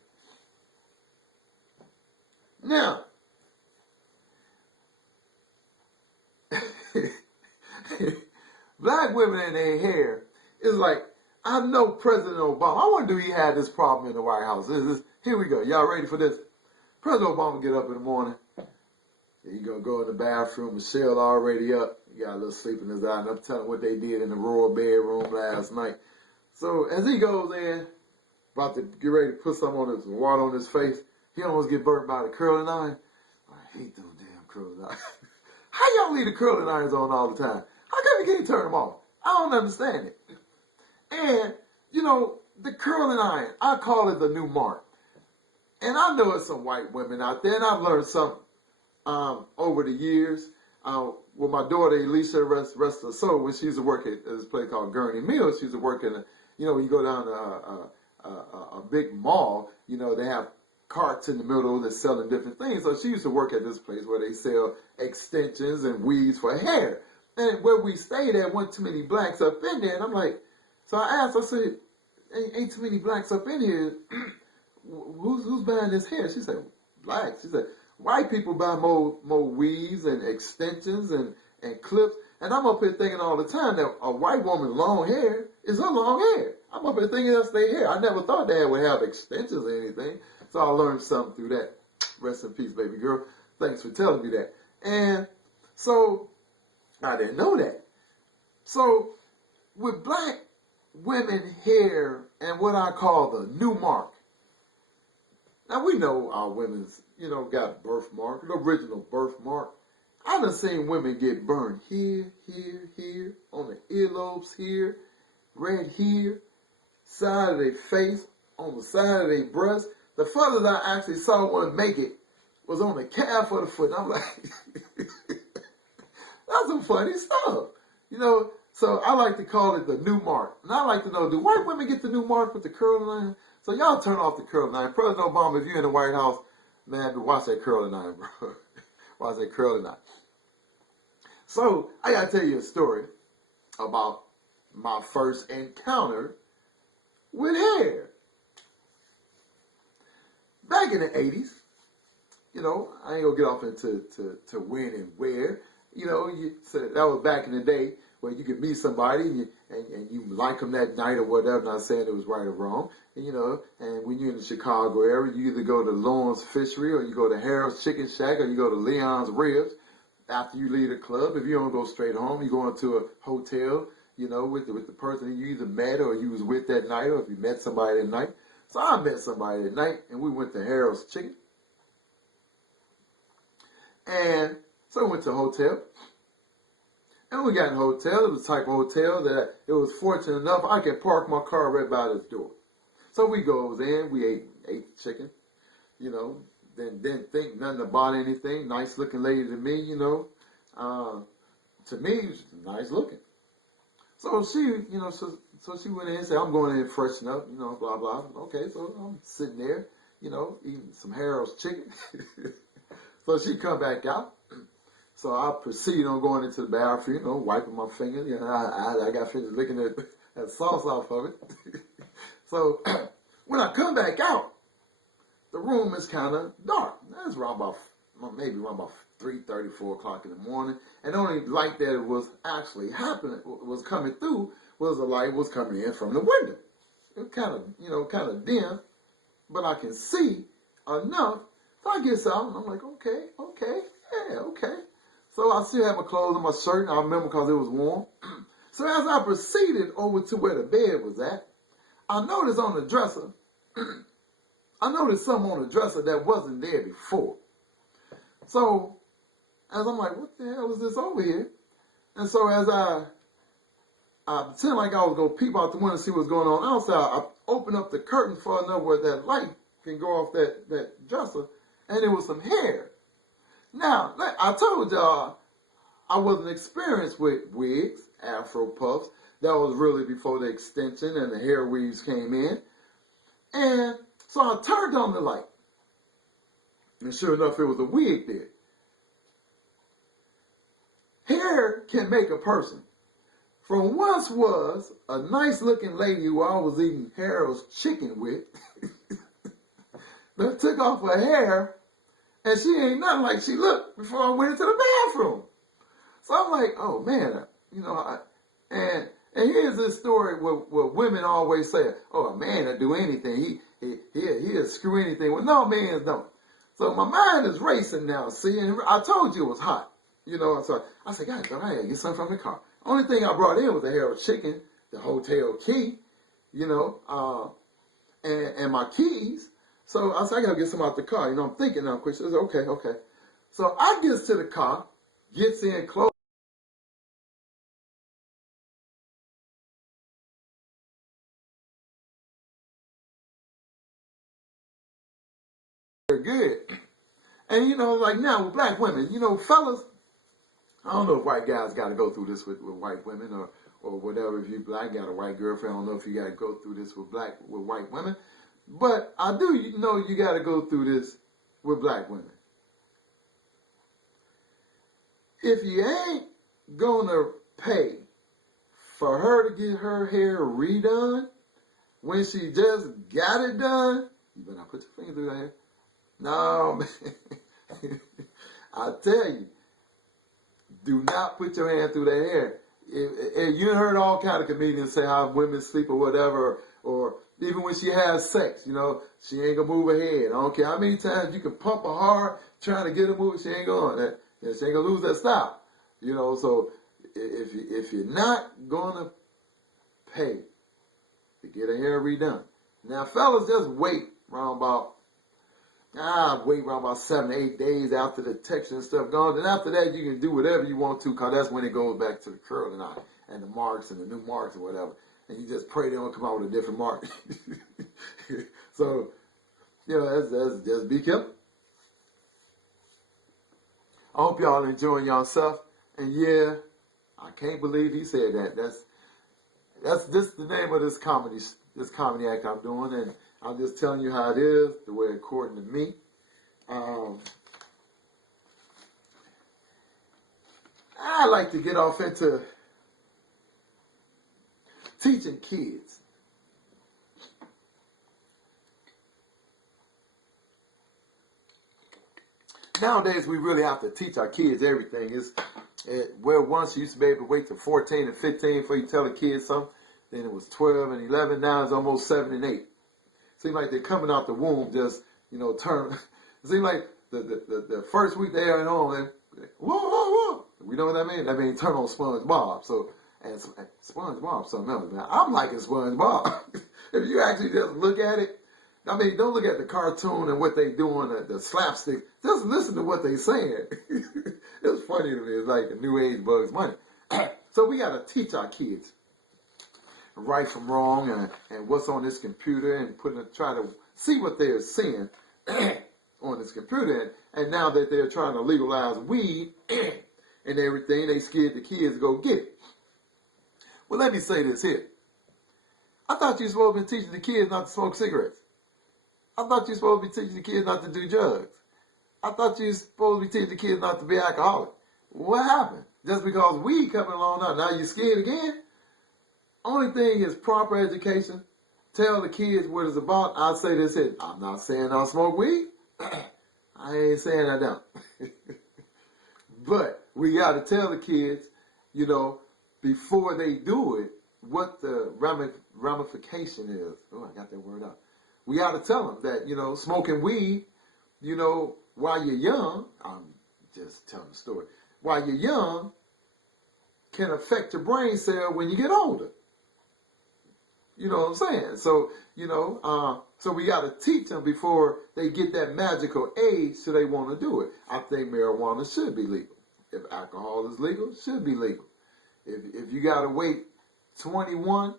Now, Black women and their hair is like, I know President Obama. I wonder if he had this problem in the White House. Here we go. Y'all ready for this? President Obama get up in the morning. He gonna go in the bathroom. Michelle already up. He got a little sleep in his eye. And I'm telling what they did in the royal bedroom last night. So as he goes in, about to get ready to put some on his water on his face, he almost get burnt by the curling iron. I hate them damn curling irons. How y'all leave the curling irons on all the time? How come you can't turn them off? I don't understand it. And, you know, the curling iron, I call it the new mark. And I know it's some white women out there, and I've learned something over the years. With my daughter, Elisa, rest her soul, when she used to work at this place called Gurney Mills, she used to work in you go down to a big mall, you know, they have carts in the middle that's selling different things. So she used to work at this place where they sell extensions and weaves for hair. And where we stayed at, wasn't too many blacks up in there. And I'm like, so I asked, I said, ain't too many blacks up in here. Who's buying this hair? She said, blacks. She said, white people buy more weaves and extensions and clips. And I'm up here thinking all the time that a white woman's long hair is her long hair. I'm up here thinking that's their hair. I never thought they would have extensions or anything. So I learned something through that. Rest in peace, baby girl. Thanks for telling me that. And so I didn't know that. So with black women hair and what I call the new mark. Now we know our women's, got birthmark, the original birthmark. I done seen women get burned here, on the earlobes here, red here, side of their face, on the side of their breast. The furthest I actually saw one make it was on the calf of the foot. And I'm like, that's some funny stuff. So I like to call it the new mark. And I like to know, do white women get the new mark with the curling iron? So y'all turn off the curling iron. President Obama, if you're in the White House, man, watch that curling iron, bro. Watch that curling iron. So I gotta tell you a story about my first encounter with hair. Back in the 80s, I ain't gonna get off into when and where. So that was back in the day where you could meet somebody and you like them that night or whatever. Not saying it was right or wrong. And, and when you're in the Chicago area, you either go to Lawrence Fishery or you go to Harold's Chicken Shack or you go to Leon's Ribs. After you leave the club, if you don't go straight home, you go into a hotel, with the person you either met or you was with that night, or if you met somebody that night. So I met somebody that night, and we went to Harold's Chicken. And so we went to a hotel. And we got in a hotel. It was the type of hotel that it was fortunate enough I could park my car right by this door. So we goes in, we ate chicken, didn't think nothing about anything. Nice looking lady to me, to me, she was nice looking. So she, so she went in and said, I'm going in and freshen up, blah, blah. Okay, so I'm sitting there, eating some Harold's chicken. So she come back out. So I proceed on going into the bathroom, wiping my fingers. I got finished licking that sauce off of it. So when I come back out, the room is kind of dark. That's maybe around about 3:30, 4 o'clock in the morning. And the only light that was actually happening, was coming through, was the light was coming in from the window. It kind of dim, but I can see enough. So I get out and I'm like, okay. So I still have my clothes on, my shirt, and I remember because it was warm. So as I proceeded over to where the bed was at, I noticed on the dresser, something on the dresser that wasn't there before. So as I'm like, what the hell is this over here? And so as I pretend like I was going to peep out the window and see what's going on outside, I opened up the curtain far enough where that light can go off that dresser, and it was some hair. Now, I told y'all I wasn't experienced with wigs, afro puffs. That was really before the extension and the hair weaves came in. And so I turned on the light. And sure enough, it was a wig there. Hair can make a person. From once was a nice looking lady who I was eating Harold's chicken with, that took off her hair, and she ain't nothing like she looked before I went into the bathroom. So I'm like, oh man, And here's this story where women always say, "Oh, a man will do anything. He'll screw anything." Well, no, men don't. So my mind is racing now. See, and I told you it was hot. So I said, "God, I had to get something from the car." Only thing I brought in was a hell chicken, the hotel key, and my keys. So I said, I gotta get some out the car. I'm thinking now, quick. I said, okay. So I gets to the car, gets in close. They're good. And like now with black women, fellas, I don't know if white guys got to go through this with white women or whatever. If you black got a white girlfriend, I don't know if you got to go through this with white women. But I do know you got to go through this with black women. If you ain't gonna pay for her to get her hair redone when she just got it done, you better not put your finger through that hair. No, man. I tell you, do not put your hand through that hair. If you heard all kind of comedians say how women sleep or whatever, or even when she has sex, she ain't gonna move her head. I don't care how many times you can pump her hard trying to get her moving, she ain't going. She ain't gonna lose that style. So if you're not gonna pay to get her hair redone, now fellas, just wait around about 7 to 8 days after the texture and stuff gone. Then after that, you can do whatever you want to, because that's when it goes back to the curling out and the marks and the new marks or whatever. And you just pray they don't come out with a different mark. So, that's just be careful. I hope y'all enjoying yourself. And yeah, I can't believe he said that. That's the name of this comedy act I'm doing, and I'm just telling you how it is, the way according to me. I like to get off into teaching kids. Nowadays, we really have to teach our kids everything. Where once you used to be able to wait till 14 and 15 before you tell the kids something, then it was 12 and 11, now it's almost 7 and 8. Seems like they're coming out the womb just, turn. It seems like the first week they are home, whoa, whoa, whoa. We know what that means? That means turn on SpongeBob. So, and SpongeBob, something else, man. I'm liking SpongeBob. If you actually just look at it, don't look at the cartoon and what they doing, the slapstick. Just listen to what they saying. It's funny to me. It's like the new age Bugs Bunny. So we got to teach our kids right from wrong and what's on this computer and try to see what they're seeing on this computer. And now that they're trying to legalize weed and everything, they scared the kids to go get it. Well, let me say this here. I thought you were supposed to be teaching the kids not to smoke cigarettes. I thought you were supposed to be teaching the kids not to do drugs. I thought you were supposed to be teaching the kids not to be alcoholic. What happened? Just because weed coming along now you scared again? Only thing is proper education. Tell the kids what it's about. I say this here. I'm not saying I'll smoke weed. I ain't saying I don't. But we got to tell the kids, before they do it, what the ramification is. Oh, I got that word out. We got to tell them that, smoking weed, while you're young, I'm just telling the story, while you're young, can affect your brain cell when you get older. You know what I'm saying? So, so we got to teach them before they get that magical age so they want to do it. I think marijuana should be legal. If alcohol is legal, it should be legal. If you got to wait 21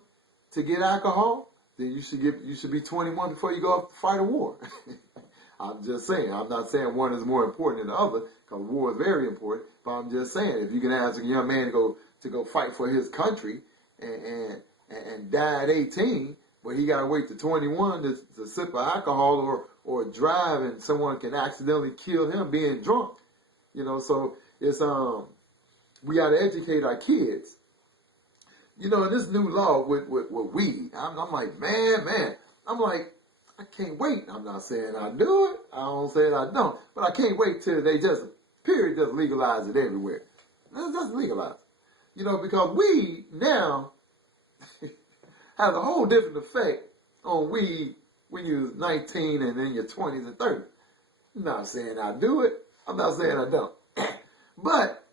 to get alcohol, then you should be 21 before you go off to fight a war. I'm just saying. I'm not saying one is more important than the other, because war is very important. But I'm just saying, if you can ask a young man to go fight for his country and die at 18, but he got to wait to 21 to sip of alcohol or drive, and someone can accidentally kill him being drunk. So it's we got to educate our kids. This new law with weed, I'm like, man, I'm like, I can't wait. I'm not saying I do it. I don't say I don't. But I can't wait till they just legalize it everywhere. Let's just legalize it. because weed now has a whole different effect on weed when you're 19 and in your 20s and 30s. I'm not saying I do it. I'm not saying I don't. But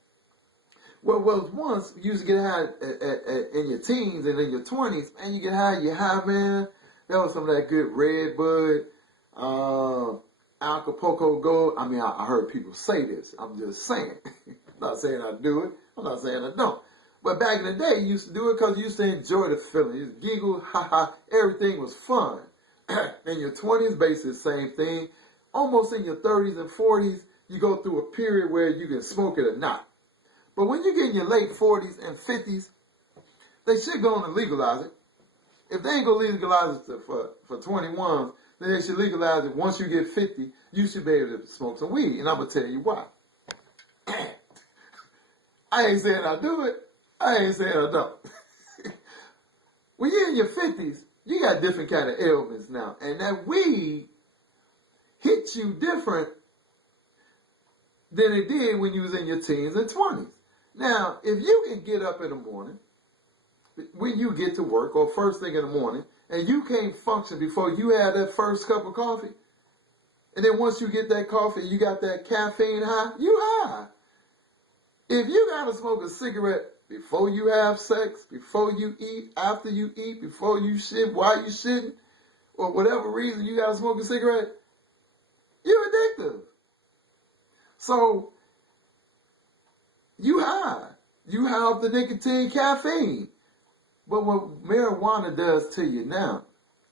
what was once you used to get high in your teens and in your 20s, man, you get high, man. That was some of that good Red Bud, Acapulco Gold. I mean, I heard people say this. I'm just saying. I'm not saying I do it. I'm not saying I don't. But back in the day, you used to do it because you used to enjoy the feeling. You used to giggle, ha ha. Everything was fun. In your 20s, basically the same thing. Almost in your 30s and 40s, you go through a period where you can smoke it or not. But when you get in your late 40s and 50s, they should go on and legalize it. If they ain't going to legalize it for 21s, then they should legalize it. Once you get 50, you should be able to smoke some weed. And I'm going to tell you why. I ain't saying I do it. I ain't saying I don't. When you're in your 50s, you got different kind of ailments now. And that weed hits you different than it did when you was in your teens and 20s. Now, if you can get up in the morning, when you get to work or first thing in the morning, and you can't function before you have that first cup of coffee, and then once you get that coffee, you got that caffeine high, you high. If you got to smoke a cigarette before you have sex, before you eat, after you eat, before you shit, while you shitting, or whatever reason you got to smoke a cigarette, you're addictive. So, you high. You have the nicotine, caffeine. But what marijuana does to you now,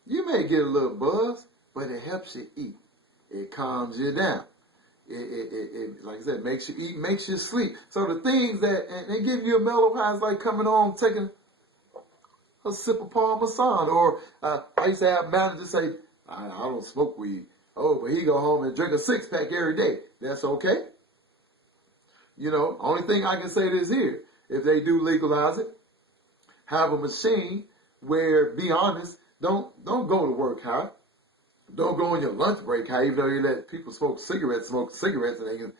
you may get a little buzz, but it helps you eat. It calms you down. It like I said, makes you eat, makes you sleep. So the things that, and they give you a mellow high, it's like coming home, taking a sip of Parmesan. Or I used to have managers say, I don't smoke weed. Oh, but he go home and drink a 6-pack every day. That's okay. Only thing I can say this here, if they do legalize it, have a machine where, be honest, don't go to work high. Don't go on your lunch break high, even though you let people smoke cigarettes, and they can,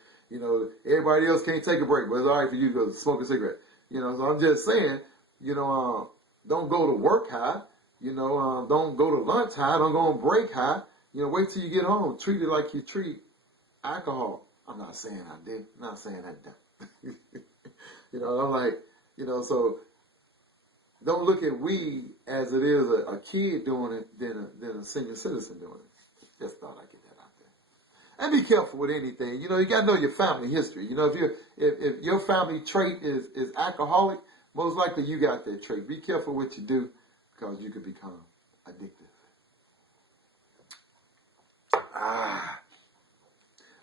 everybody else can't take a break, but it's all right for you to go smoke a cigarette. So I'm just saying, don't go to work high, don't go to lunch high, don't go on break high, wait till you get home, treat it like you treat alcohol. I'm not saying I did, I'm not saying I don't. I'm like, so don't look at weed as it is a kid doing it than a senior citizen doing it. Just thought I'd get that out there. And be careful with anything. You got to know your family history. If your family trait is alcoholic, most likely you got that trait. Be careful what you do because you could become addictive.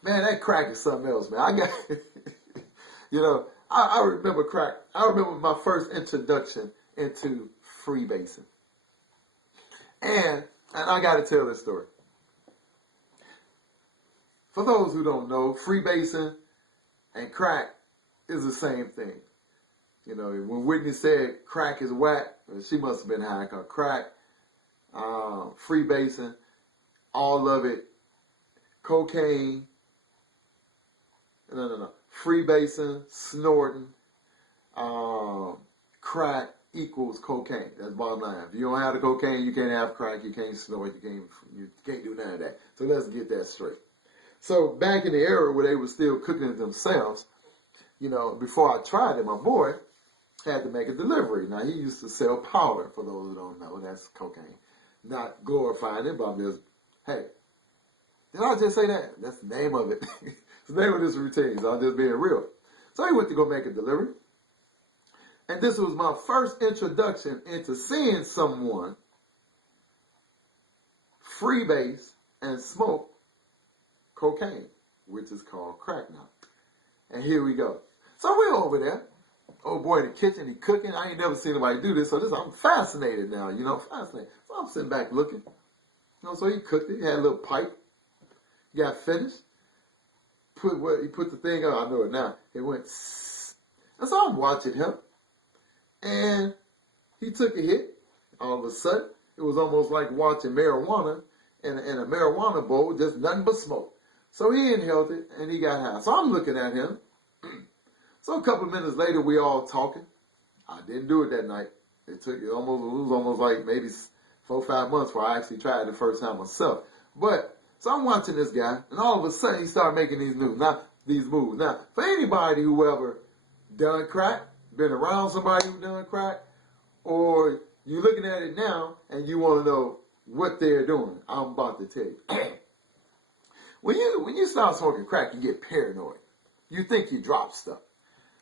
Man, that crack is something else, man. I got, I remember crack. I remember my first introduction into freebasing. And I got to tell this story. For those who don't know, freebasing and crack is the same thing. When Whitney said crack is whack, she must have been high, because crack, freebasing, all of it, cocaine, freebasing, snorting, crack equals cocaine. That's bottom line. If you don't have the cocaine, you can't have crack, you can't snort, you can't do none of that. So let's get that straight. So back in the era where they were still cooking it themselves, before I tried it, my boy had to make a delivery. Now, he used to sell powder, for those who don't know. That's cocaine. Not glorifying it, but I'm just, hey, did I just say that? That's the name of it. It's the name of this routine, so I'm just being real. So he went to go make a delivery. And this was my first introduction into seeing someone freebase and smoke cocaine, which is called crack now. And here we go. So we're over there. Old boy in the kitchen, he cooking. I ain't never seen anybody do this, so I'm fascinated now, fascinated. So I'm sitting back looking. So he cooked it. He had a little pipe. He got finished. He put the thing on. I know it now. It went. And so I'm watching him. And he took a hit. All of a sudden, it was almost like watching marijuana in a marijuana bowl, just nothing but smoke. So he inhaled it, and he got high. So I'm looking at him. So a couple of minutes later, we all talking. I didn't do it that night. It was almost like maybe 4 or 5 months before I actually tried it the first time myself. But so I'm watching this guy, and all of a sudden he started making these moves. Now, for anybody who ever done crack, been around somebody who done crack, or you're looking at it now and you want to know what they're doing, I'm about to tell you. When you start smoking crack, you get paranoid. You think you drop stuff.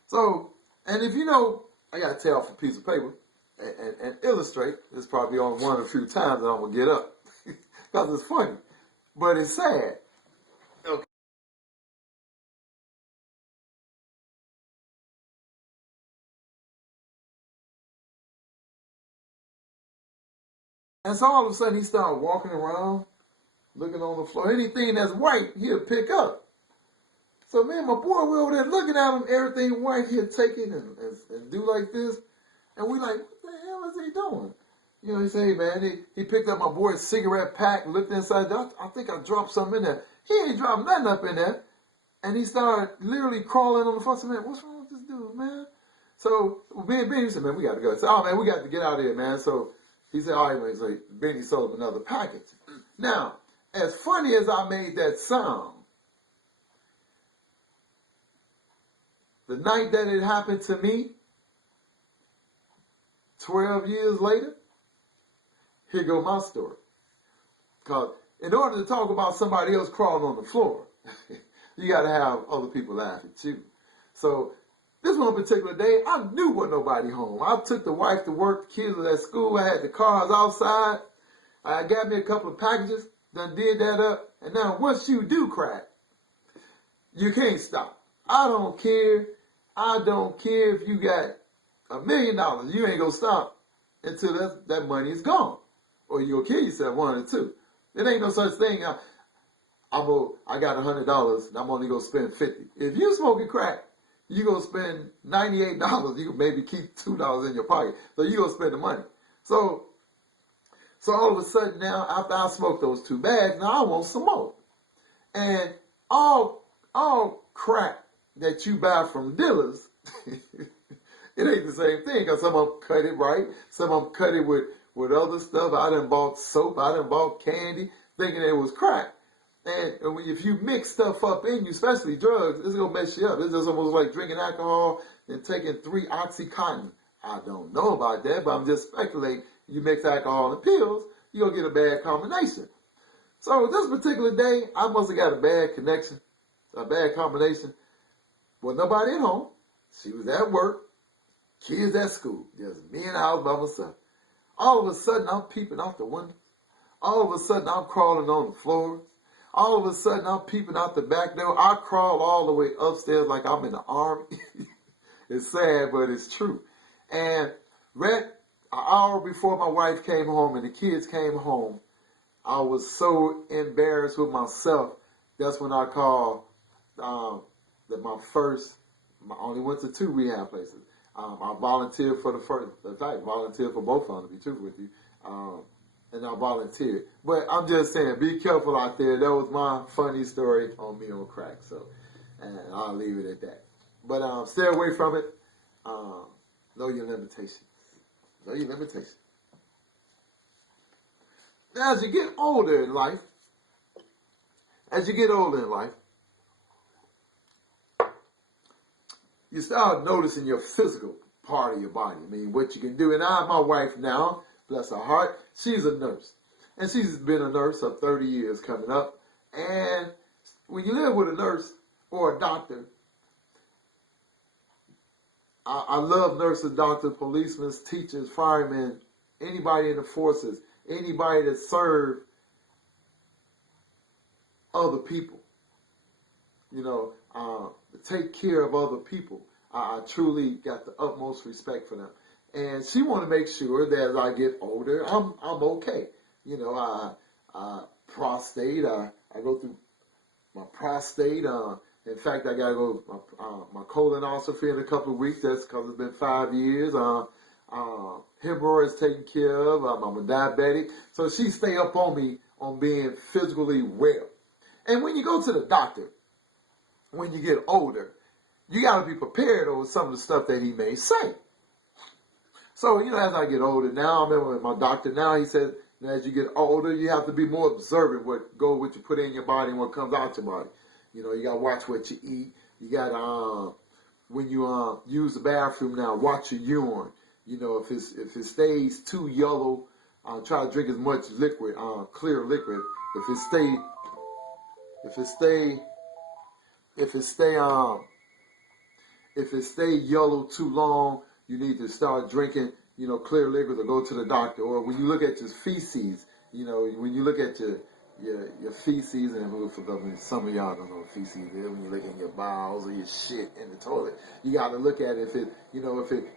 So, and if you know, I got to tear off a piece of paper and illustrate. It's probably on one of a few times that I'm going to get up. Because it's funny. But it's sad. Okay. And so all of a sudden he started walking around, looking on the floor. Anything that's white, he'll pick up. So me and my boy, we over there looking at him, everything white, he'll take it and do like this. And we like, what the hell is he doing? You know, he say, hey man, he picked up my boy's cigarette pack, looked inside. I think I dropped something in there. He ain't dropped nothing up in there. And he started literally crawling on the floor. I said, man, what's wrong with this dude, man? So Benny said, man, we got to go. I said, oh man, we got to get out of here, man. So he said, all right, man. So Benny sold him another package. Now, as funny as I made that sound, the night that it happened to me, 12 years later, here go my story. Because in order to talk about somebody else crawling on the floor, you got to have other people laughing too. So this one particular day, I knew wasn't nobody home. I took the wife to work, the kids were at school, I had the cars outside. I got me a couple of packages, done did that up. And now once you do crack, you can't stop. I don't care. I don't care if you got $1 million. You ain't going to stop until that money is gone. Or you're going to kill yourself, one or two. There ain't no such thing. I got $100, and I'm only going to spend $50. If you smoking crack, you're going to spend $98. You can maybe keep $2 in your pocket. So you're going to spend the money. So all of a sudden now, after I smoked those 2 bags, now I want some more. And all crack that you buy from dealers, it ain't the same thing, because some of them cut it right, some of them cut it with other stuff. I done bought soap, I done bought candy, thinking it was crack. And if you mix stuff up in you, especially drugs, it's going to mess you up. It's just almost like drinking alcohol and taking 3 Oxycontin. I don't know about that, but I'm just speculating. You mix alcohol and pills, you're going to get a bad combination. So this particular day, I must have got a bad connection, a bad combination. Well, nobody at home. She was at work. Kids at school. Just me in the house by myself. All of a sudden, I'm peeping out the window. All of a sudden, I'm crawling on the floor. All of a sudden, I'm peeping out the back door. I crawl all the way upstairs like I'm in the army. It's sad, but it's true. And right an hour before my wife came home and the kids came home, I was so embarrassed with myself. That's when I called I only went to 2 rehab places. I volunteered for the first, in fact, volunteered for both of them, to be truthful with you. And I volunteered. But I'm just saying, be careful out there. That was my funny story on me on crack. So, and I'll leave it at that. But stay away from it. Know your limitations. Know your limitations. Now, as you get older in life, you start noticing your physical part of your body. I mean, what you can do. And my wife now, bless her heart, she's a nurse. And she's been a nurse for 30 years coming up. And when you live with a nurse or a doctor, I love nurses, doctors, policemen, teachers, firemen, anybody in the forces, anybody that serve other people. You know, take care of other people. I truly got the utmost respect for them. And she want to make sure that as I get older, I'm okay. You know, prostate, I go through my prostate. In fact, I got to go my colonoscopy in a couple of weeks. That's because it's been 5 years. Hemorrhoids taken care of. I'm a diabetic. So she stay up on me on being physically well. And when you go to the doctor, when you get older, you got to be prepared over some of the stuff that he may say. So, as I get older now, I remember my doctor now, he said, as you get older, you have to be more observant what you put in your body and what comes out your body. You got to watch what you eat. You got to, when you use the bathroom now, watch your urine. If it stays too yellow, try to drink as much liquid, clear liquid. If it stay yellow too long, you need to start drinking, clear liquid or go to the doctor. Or when you look at your feces, when you look at your feces, and some of y'all don't know what feces is. When you look at your bowels or your shit in the toilet, you got to look at it.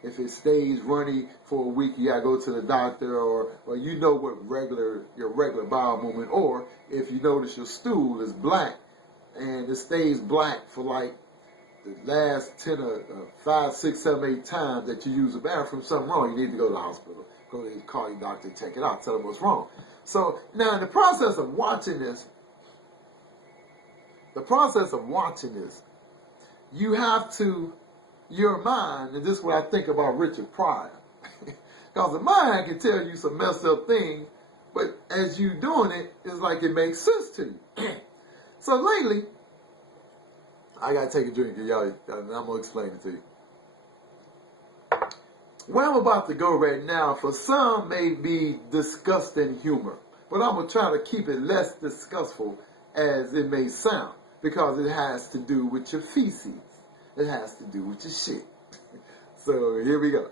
If it stays runny for a week, you got to go to the doctor, or what your regular bowel movement. Or if you notice your stool is black and it stays black for like the last 10 or 5, 6, 7, 8 times that you use the bathroom, something wrong, you need to go to the hospital. Call your doctor, check it out, tell them what's wrong. So now in the process of watching this, you have to, your mind, and this is what I think about Richard Pryor, because the mind can tell you some messed up things, but as you doing it, it's like it makes sense to you. So lately, I got to take a drink, y'all, and I'm going to explain it to you. Where I'm about to go right now, for some, may be disgusting humor. But I'm going to try to keep it less disgustful as it may sound. Because it has to do with your feces. It has to do with your shit. So here we go.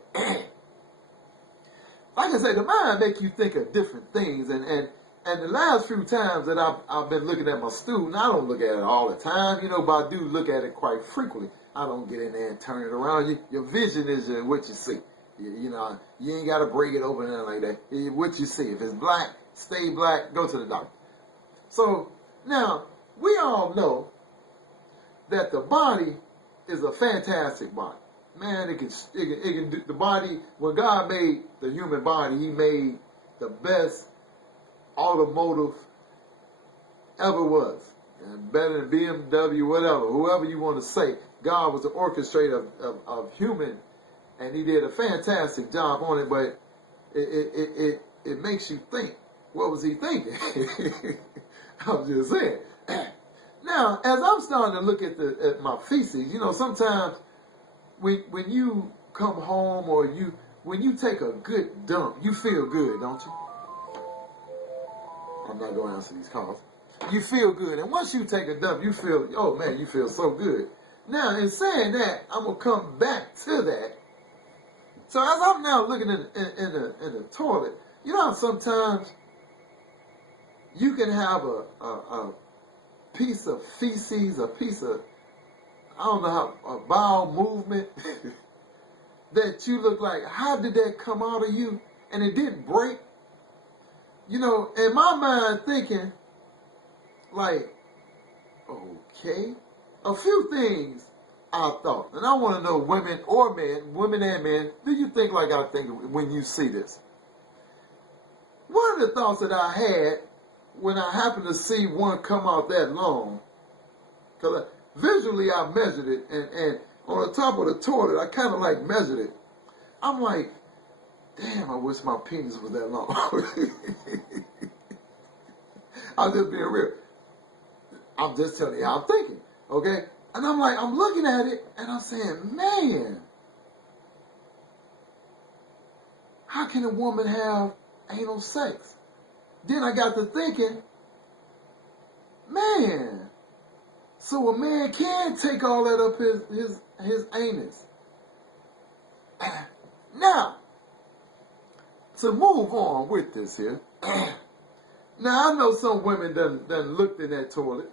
Like I say, the mind makes you think of different things. And the last few times that I've been looking at my stool, now I don't look at it all the time, but I do look at it quite frequently. I don't get in there and turn it around. Your vision is what you see. You ain't got to break it open and like that. What you see. If it's black, stay black, go to the doctor. So, now, we all know that the body is a fantastic body. Man, it can do the body. When God made the human body, he made the best automotive ever was. And better than BMW, whatever, whoever you want to say. God was the orchestrator of human, and he did a fantastic job on it, but it makes you think. What was he thinking? I'm just saying. Now, as I'm starting to look at my feces, sometimes when you come home or when you take a good dump, you feel good, don't you? I'm not going to answer these calls. You feel good. And once you take a dump, you feel, oh man, you feel so good. Now, in saying that, I'm going to come back to that. So as I'm now looking in the toilet, how sometimes you can have a piece of feces, a piece of, I don't know how, a bowel movement that you look like, how did that come out of you? And it didn't break. In my mind thinking, like, okay, a few things I thought. And I want to know, women and men, do you think like I think when you see this? One of the thoughts that I had when I happened to see one come out that long, because visually I measured it, and on the top of the toilet, I kind of like measured it. I'm like, damn, I wish my penis was that long. I'm just being real. I'm just telling you how I'm thinking, okay? And I'm like, I'm looking at it, and I'm saying, man, how can a woman have anal sex? Then I got to thinking, man, so a man can take all that up his anus. Now, to move on with this here, now I know some women done looked in that toilet,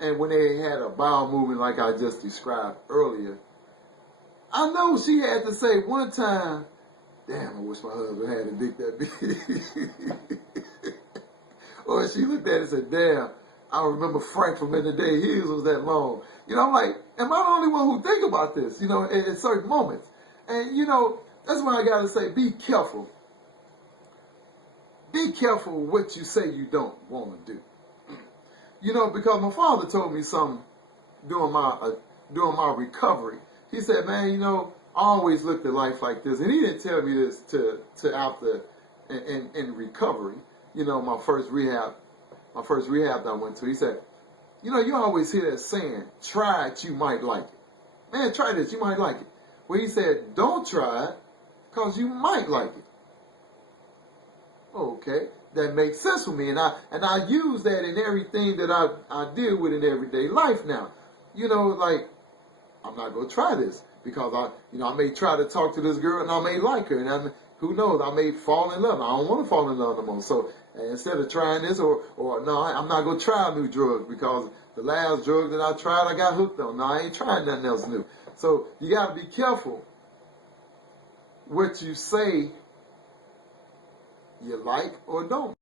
and when they had a bowel movement like I just described earlier, I know she had to say one time, damn, I wish my husband had a dick that big. Or she looked at it and said, damn, I remember Frank from in the day, his was that long. I'm like, am I the only one who think about this, at certain moments? And, that's why I got to say, be careful. Be careful what you say you don't want to do. Because my father told me something during my recovery. He said, man, always looked at life like this, and he didn't tell me this to after in recovery. You know, my first rehab that I went to. He said, you know, you always hear that saying, "Try it, you might like it." Man, try this, you might like it. Well, he said, don't try it, cause you might like it. Okay, that makes sense for me, and I use that in everything that I deal with in everyday life now. You know, like, I'm not gonna try this because I may try to talk to this girl and I may like her, and who knows, I may fall in love. I don't want to fall in love no more. So instead of trying this, or no, I'm not gonna try new drugs because the last drug that I tried, I got hooked on. No, I ain't trying nothing else new. So you gotta be careful what you say you like or don't.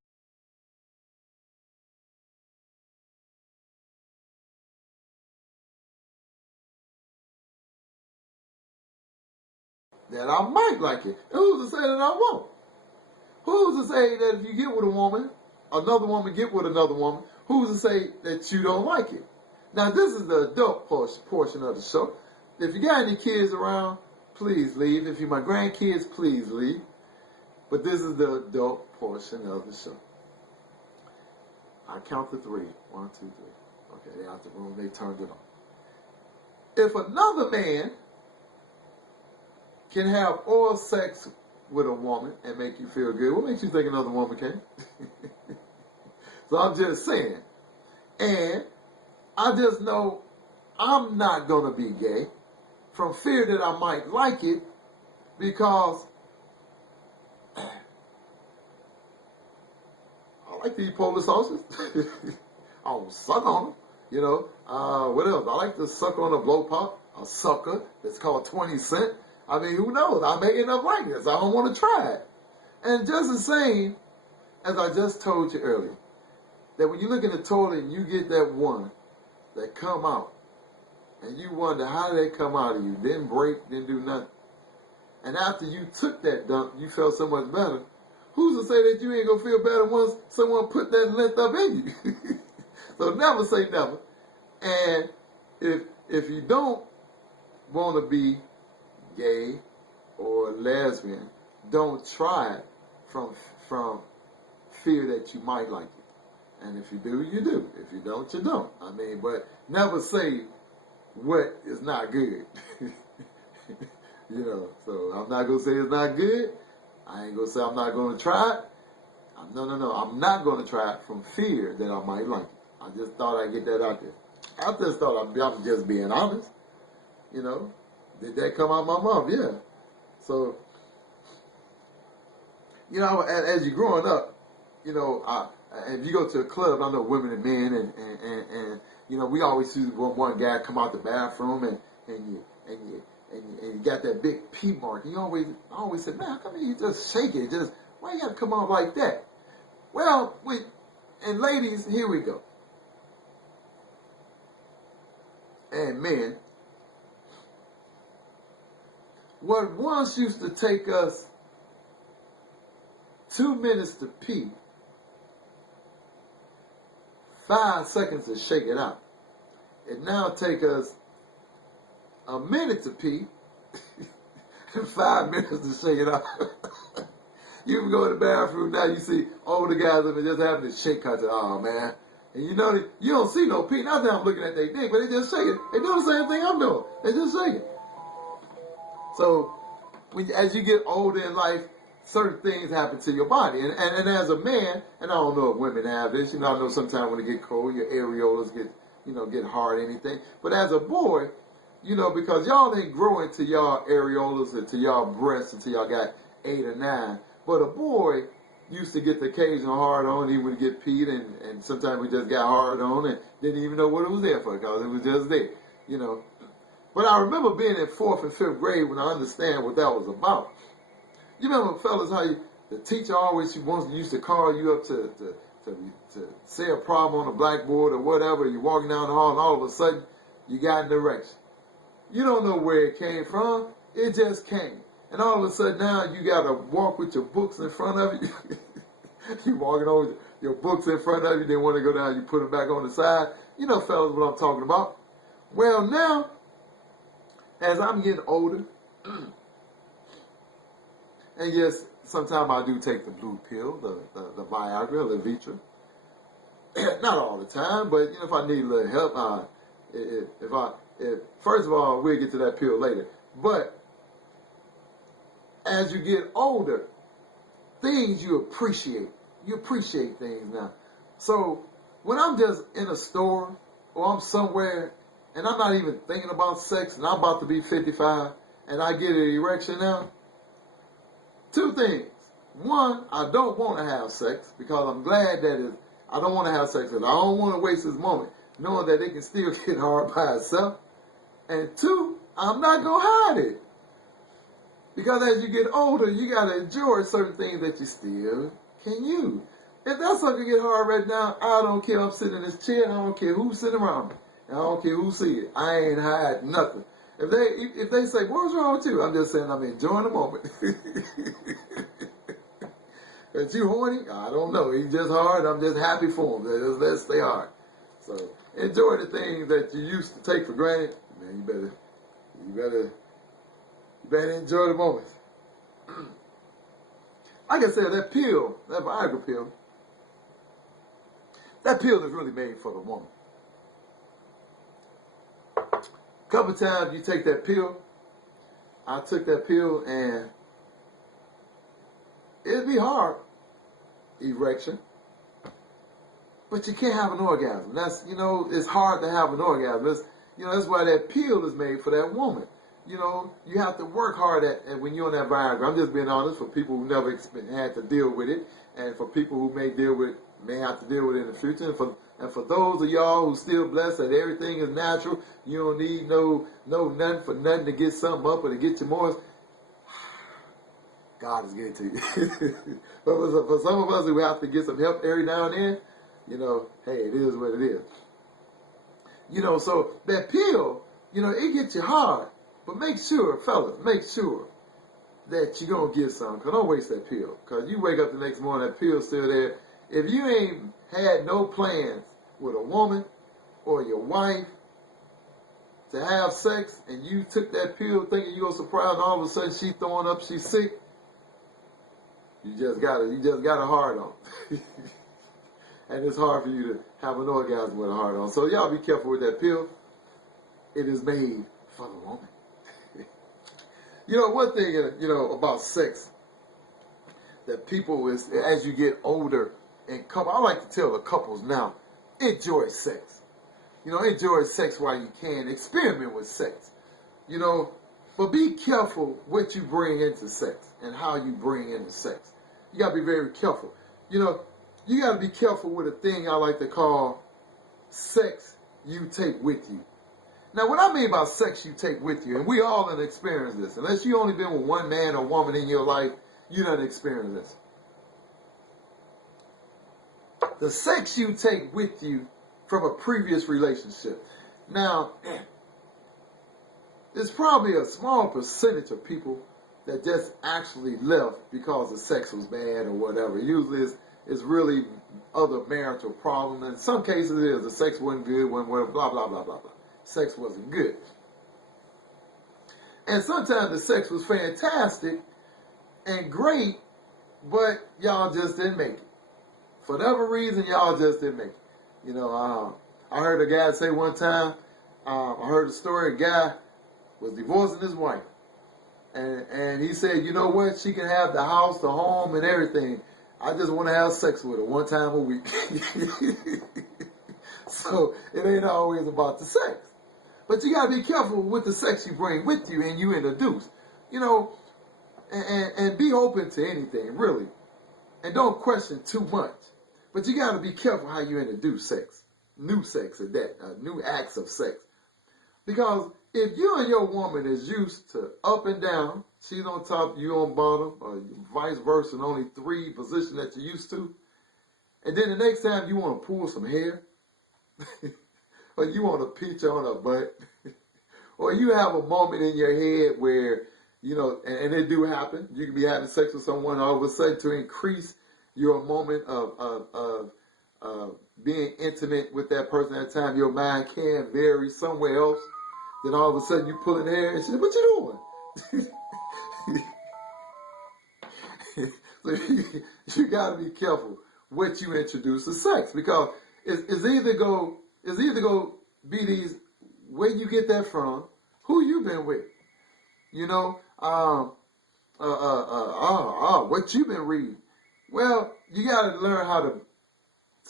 That I might like it. Who's to say that I won't? Who's to say that if you get with a woman, another woman get with another woman, who's to say that you don't like it? Now, this is the adult portion of the show. If you got any kids around, please leave. If you're my grandkids, please leave. But this is the adult portion of the show. I count to three. 1, 2, 3. Okay, they're out the room. They turned it on. If another man can have oral sex with a woman and make you feel good, what makes you think another woman can? So I'm just saying. And I just know I'm not going to be gay from fear that I might like it because I like to eat Polish sausages. I'll suck on them. You know, what else? I like to suck on a blow pop, a sucker that's called 20 cent. I mean, who knows? I may end up liking this. I don't want to try it. And just the same as I just told you earlier, that when you look in the toilet and you get that one that come out, and you wonder how did they come out of you? Didn't break, didn't do nothing. And after you took that dump, you felt so much better. Who's to say that you ain't gonna feel better once someone put that length up in you? So never say never. And if you don't want to be gay or lesbian, don't try it from fear that you might like it. And if you do, you do. If you don't, you don't. I mean, but never say what is not good. You know, so I'm not going to say it's not good. I ain't going to say I'm not going to try it. No. I'm not going to try it from fear that I might like it. I just thought I'd get that out there. I just thought I'm just being honest. You know, did that come out my mouth? Yeah. So, you know, as you're growing up, you know, if you go to a club, I know women and men, and you know, we always see one guy come out the bathroom and you got that big P mark. I always said, man, how come you just shake it? Just why you got to come out like that? Well, and ladies, here we go. And men, what once used to take us 2 minutes to pee, 5 seconds to shake it out. It now takes us a minute to pee and 5 minutes to shake it out. You can go in the bathroom now, you see older guys that are just having this shake cut. Oh man. And you know, you don't see no pee. Not that I'm looking at their dick, but they just shaking. They do the same thing I'm doing. They just shaking. So, as you get older in life, certain things happen to your body. And as a man, and I don't know if women have this, you know, I know sometimes when it get cold, your areolas get hard or anything. But as a boy, you know, because y'all didn't grow into y'all areolas and to y'all breasts until y'all got 8 or 9. But a boy used to get the occasional hard on, he would get peed, and sometimes we just got hard on and didn't even know what it was there for because it was just there, you know. But I remember being in 4th and 5th grade when I understand what that was about. You remember, fellas, how the teacher always used to call you up to say a problem on the blackboard or whatever. You're walking down the hall and all of a sudden you got direction. You don't know where it came from. It just came. And all of a sudden now you got to walk with your books in front of you. You walking over your books in front of you. Then want to go down, you put them back on the side. You know, fellas, what I'm talking about. Well, now, as I'm getting older, And yes, sometimes I do take the blue pill, the Viagra, the Vitra. Not all the time, but if I need a little help, first of all, we'll get to that pill later. But as you get older, things you appreciate things now. So when I'm just in a store or I'm somewhere and I'm not even thinking about sex and I'm about to be 55 and I get an erection now, two things. One, I don't want to have sex because I'm glad that I don't want to have sex with it. I don't want to waste this moment knowing that it can still get hard by itself. And two, I'm not going to hide it. Because as you get older, you got to enjoy certain things that you still can use. If that's something get hard right now, I don't care. I'm sitting in this chair. I don't care who's sitting around me. I don't care who see it. I ain't hiding nothing. If they say, what's wrong with you? I'm just saying I'm enjoying the moment. Is you horny? I don't know. He's just hard. I'm just happy for him. Let's stay hard. So enjoy the things that you used to take for granted. Man, you better enjoy the moment. Like I said, that pill, that Viagra pill, that pill is really made for the woman. A couple times you take that pill. I took that pill and it'd be hard, erection, but you can't have an orgasm. That's, it's hard to have an orgasm. That's why that pill is made for that woman. You have to work hard at when you're on that Viagra. I'm just being honest for people who never had to deal with it, and for people who may have to deal with it in the future, and for those of y'all who still blessed that everything is natural, you don't need no nothing for nothing to get something up or to get you more. God is getting to you. But for some of us who have to get some help every now and then, hey, it is what it is. So that pill, it gets you hard. But make sure, fellas, that you're going to get some. Because don't waste that pill. Because you wake up the next morning, that pill's still there. If you ain't had no plans with a woman or your wife to have sex, and you took that pill thinking you're going to surprise, and all of a sudden she's throwing up, she's sick, you just got a hard on. And it's hard for you to have an orgasm with a hard on. So y'all be careful with that pill. It is made for the woman. One thing, about sex that people as you get older and couple, I like to tell the couples now, enjoy sex. Enjoy sex while you can. Experiment with sex. But be careful what you bring into sex and how you bring into sex. You got to be very careful. You got to be careful with a thing I like to call sex you take with you. Now, what I mean by sex you take with you, and we all have experienced this. Unless you only been with one man or woman in your life, you don't experience this. The sex you take with you from a previous relationship. Now, there's probably a small percentage of people that just actually left because the sex was bad or whatever. Usually it's really other marital problems. In some cases it is. The sex wasn't good, blah, blah, blah, blah, blah. Sex wasn't good. And sometimes the sex was fantastic and great, but y'all just didn't make it. For whatever reason, y'all just didn't make it. I heard a guy say one time, I heard a story, a guy was divorcing his wife. And he said, you know what, she can have the house, the home, and everything. I just want to have sex with her one time a week. So it ain't always about the sex. But you got to be careful with the sex you bring with you and you introduce. And be open to anything, really. And don't question too much. But you got to be careful how you introduce sex. New sex at that. New acts of sex. Because if you and your woman is used to up and down, she's on top, you on bottom, or vice versa, and only three positions that you're used to, and then the next time you want to pull some hair, or you want to pinch on her butt, or you have a moment in your head where, and it do happen, you can be having sex with someone, all of a sudden to increase your moment of being intimate with that person at the time, your mind can vary somewhere else. Then all of a sudden you pulling hair and she said, what you So you got to be careful what you introduce to sex, because it's either go be these, where you get that from, who you been with, you know, what you been reading. Well, you got to learn how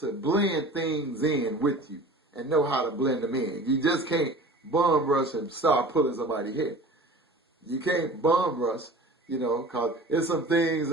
to blend things in with you and know how to blend them in. You just can't bum rush and start pulling somebody's head. You can't bum rush, because there's some things,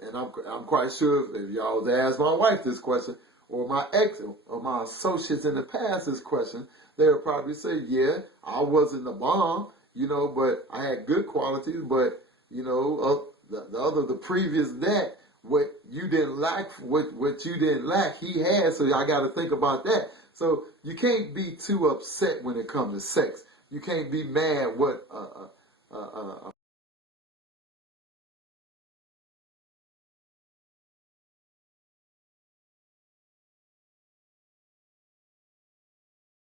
and I'm quite sure if y'all was to ask my wife this question, or my ex, or my associates in the past this question, they would probably say, yeah, I wasn't a bomb, but I had good qualities, but, the previous that, what you didn't lack, what you didn't lack, he had, so I got to think about that. So you can't be too upset when it comes to sex. You can't be mad what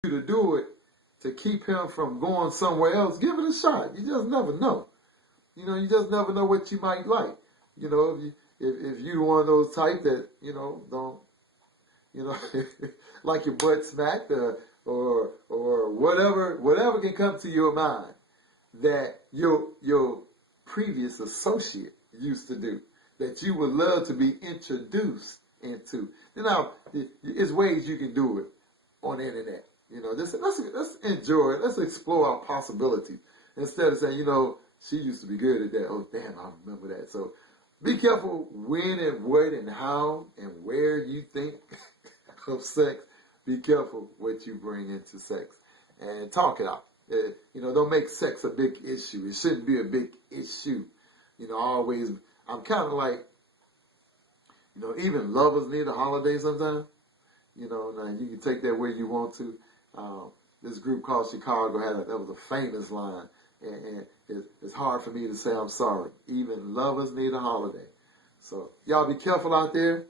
to do it to keep him from going somewhere else. Give it a shot. You just never know. You just never know what you might like. If you're one of those type that don't like your butt smacked, or whatever can come to your mind that your previous associate used to do, that you would love to be introduced into. Now, there's ways you can do it on the internet. Let's enjoy it. Let's explore our possibilities instead of saying, she used to be good at that. Oh, damn, I remember that. So be careful when and what and how and where you think of sex. Be careful what you bring into sex, and talk it out. Don't make sex a big issue. It shouldn't be a big issue. I'm kind of like, even lovers need a holiday sometimes. Now you can take that where you want to. This group called Chicago that was a famous line, and it's hard for me to say I'm sorry. Even lovers need a holiday. So y'all be careful out there.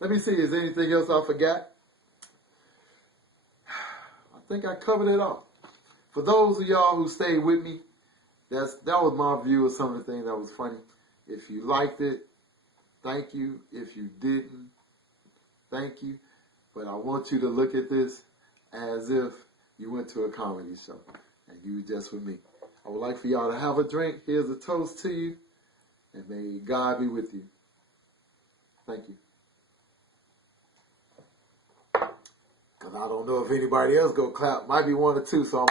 Let me see, is there anything else I forgot? I think I covered it all. For those of y'all who stayed with me, that was my view of some of the things that was funny. If you liked it, thank you. If you didn't, thank you. But I want you to look at this as if you went to a comedy show and you were just with me. I would like for y'all to have a drink. Here's a toast to you, and may God be with you. Thank you. Because I don't know if anybody else go clap. Might be one or two, so I'm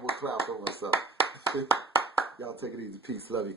going to clap for myself. Y'all take it easy. Peace. Love you.